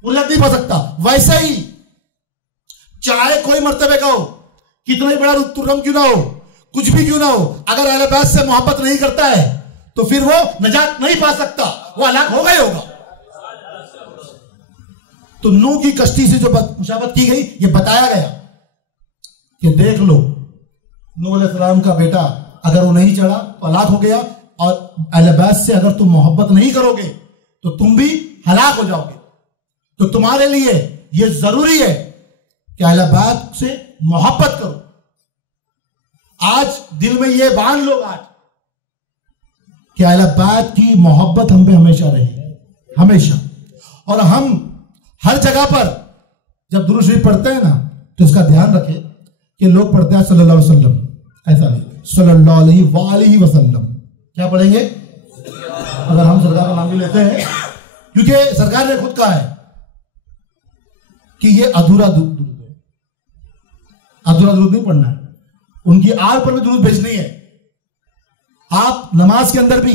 वो नजात नहीं पा सकता। वैसे ही चाहे कोई मर्तबे का हो, कितना ही बड़ा रुतुर्रम क्यों ना हो, कुछ भी क्यों ना हो, अगर अहले बैत से मोहब्बत नहीं करता है तो फिर वो नजात नहीं पा सकता, वो हलाक होगा ही होगा। तो नूह की कश्ती से जो मुशाबत की गई, ये बताया गया कि देख लो नूह अलैहिस्सलाम का बेटा अगर वो नहीं चढ़ा तो हलाक हो गया, और अहले बैत से अगर तुम मोहब्बत नहीं करोगे तो तुम भी हलाक हो जाओगे। तो तुम्हारे लिए ये जरूरी है कि अहले बैत से मोहब्बत करो। आज दिल में ये बांध लो आज कि अहले बैत की मोहब्बत हम पे हमेशा रहे, हमेशा। और हम हर जगह पर जब दुरूद शरीफ पढ़ते हैं ना, तो इसका ध्यान रखें कि लोग पढ़ते हैं सल्लल्लाहु अलैहि वसल्लम, ऐसा नहीं, सल्लल्लाहु अलैहि वसल्लम। क्या पढ़ेंगे? अगर हम सरकार का नाम भी लेते हैं, क्योंकि सरकार ने खुद कहा है कि ये अधूरा दुरूद है, अधूरा दुरूद नहीं पढ़ना है, उनकी आल पर भी दुरूद भेजनी है। आप नमाज के अंदर भी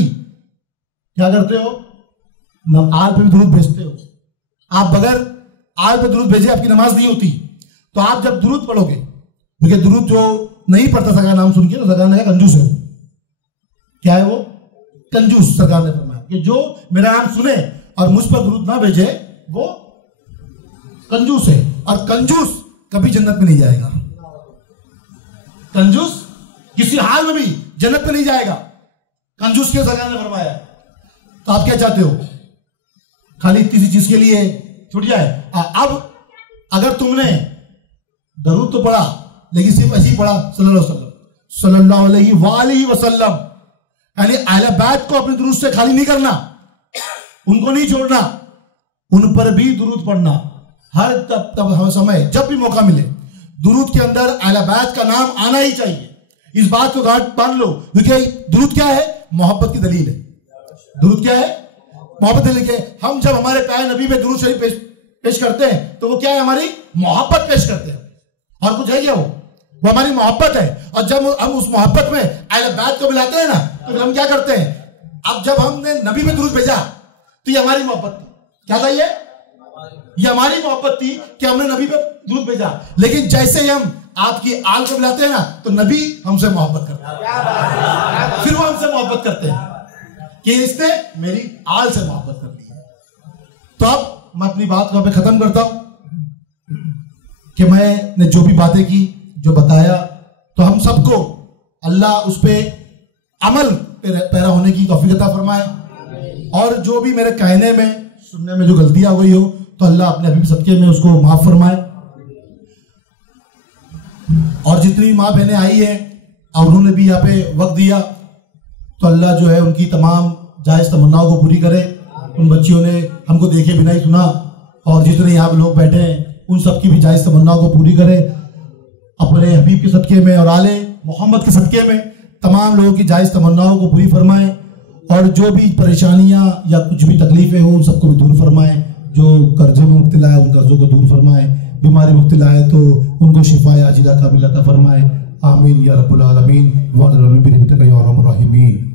क्या करते हो, आल पर भी दुरूद भेजते हो। आप बगैर आल पे दुरूद भेजे आपकी नमाज नहीं होती। तो आप जब दुरूद पढ़ोगे, क्योंकि दुरूद जो नहीं पढ़ता सरकार नाम सुन के, तो सरकार ने कहा कंजूस है। क्या है वो? कंजूस। सरकार ने फरमाया कि जो मेरा नाम सुने और मुझ पर दुरूद ना भेजे वो कंजूस है, और कंजूस कभी जन्नत में नहीं जाएगा। कंजूस किसी हाल में भी जन्नत में नहीं जाएगा, कंजूस के सरकार ने फरमाया। तो आप क्या चाहते हो, खाली किसी चीज के लिए छूट जाए? अब अगर तुमने दरूद तो पढ़ा लेकिन सिर्फ ऐसे ही पढ़ा सल्लल्लाहु अलैहि वसल्लम, यानी अहले बैत को अपने दुरूद से खाली नहीं करना, उनको नहीं छोड़ना, उन पर भी दुरूद पढ़ना। हर तब समय जब भी मौका मिले दुरूद के अंदर अहले बैत का नाम आना ही चाहिए। इस बात को गांठ बांध लो, क्योंकि दुरूद क्या है? मोहब्बत की दलील है। दुरूद क्या है? मोहब्बत दलील है। हम जब हमारे प्यारे नबी में दुरूद शरीफ पेश करते हैं तो वो क्या है? हमारी मोहब्बत पेश करते हैं, और कुछ है क्या? वो हमारी मोहब्बत है। और जब हम उस मोहब्बत में अहले बैत को मिलाते हैं ना, तो हम क्या करते हैं? अब जब हमने नबी में दुरूद भेजा तो ये हमारी मोहब्बत थी। क्या था ये हमारी मोहब्बत थी कि हमने नबी पे दुरूद भेजा। लेकिन जैसे ही हम आपकी आल को मिलाते हैं ना, तो नबी हमसे मोहब्बत करते हैं, फिर वो हमसे मोहब्बत करते हैं कि इसने मेरी आल से मोहब्बत कर ली है। तो अब मैं अपनी बात को यहाँ पे खत्म करता हूं कि मैंने जो भी बातें की, जो बताया, तो हम सबको अल्लाह उस पे अमल पैरा होने की तौफीक अता फरमाए, और जो भी मेरे कहने में सुनने में जो गलतियां हुई हो तो अल्लाह अपने हबीब सदके में उसको माफ फरमाए। और जितनी माँ बहनें आई हैं और उन्होंने भी यहाँ पे वक्त दिया, तो अल्लाह जो है उनकी तमाम जायज़ तमन्नाओं को पूरी करे। उन बच्चियों ने हमको देखे बिना ही सुना, और जितने यहाँ लोग बैठे हैं उन सबकी भी जायज़ तमन्नाओं को पूरी करे अपने हबीब के सदके में, और आले मोहम्मद के सदके में तमाम लोगों की जायज़ तमन्नाओं को पूरी फरमाएं, और जो भी परेशानियां या कुछ भी तकलीफें हो उन सबको भी दूर फरमाएं। जो कर्जे में मुब्तला है उन कर्जों को दूर फरमाएं, बीमारी मुब्तला है तो उनको शिफा आजिला काबिल अता फरमाएं। आमीन या रब्बुल आलमीन व या अर्हमुर राहिमीन।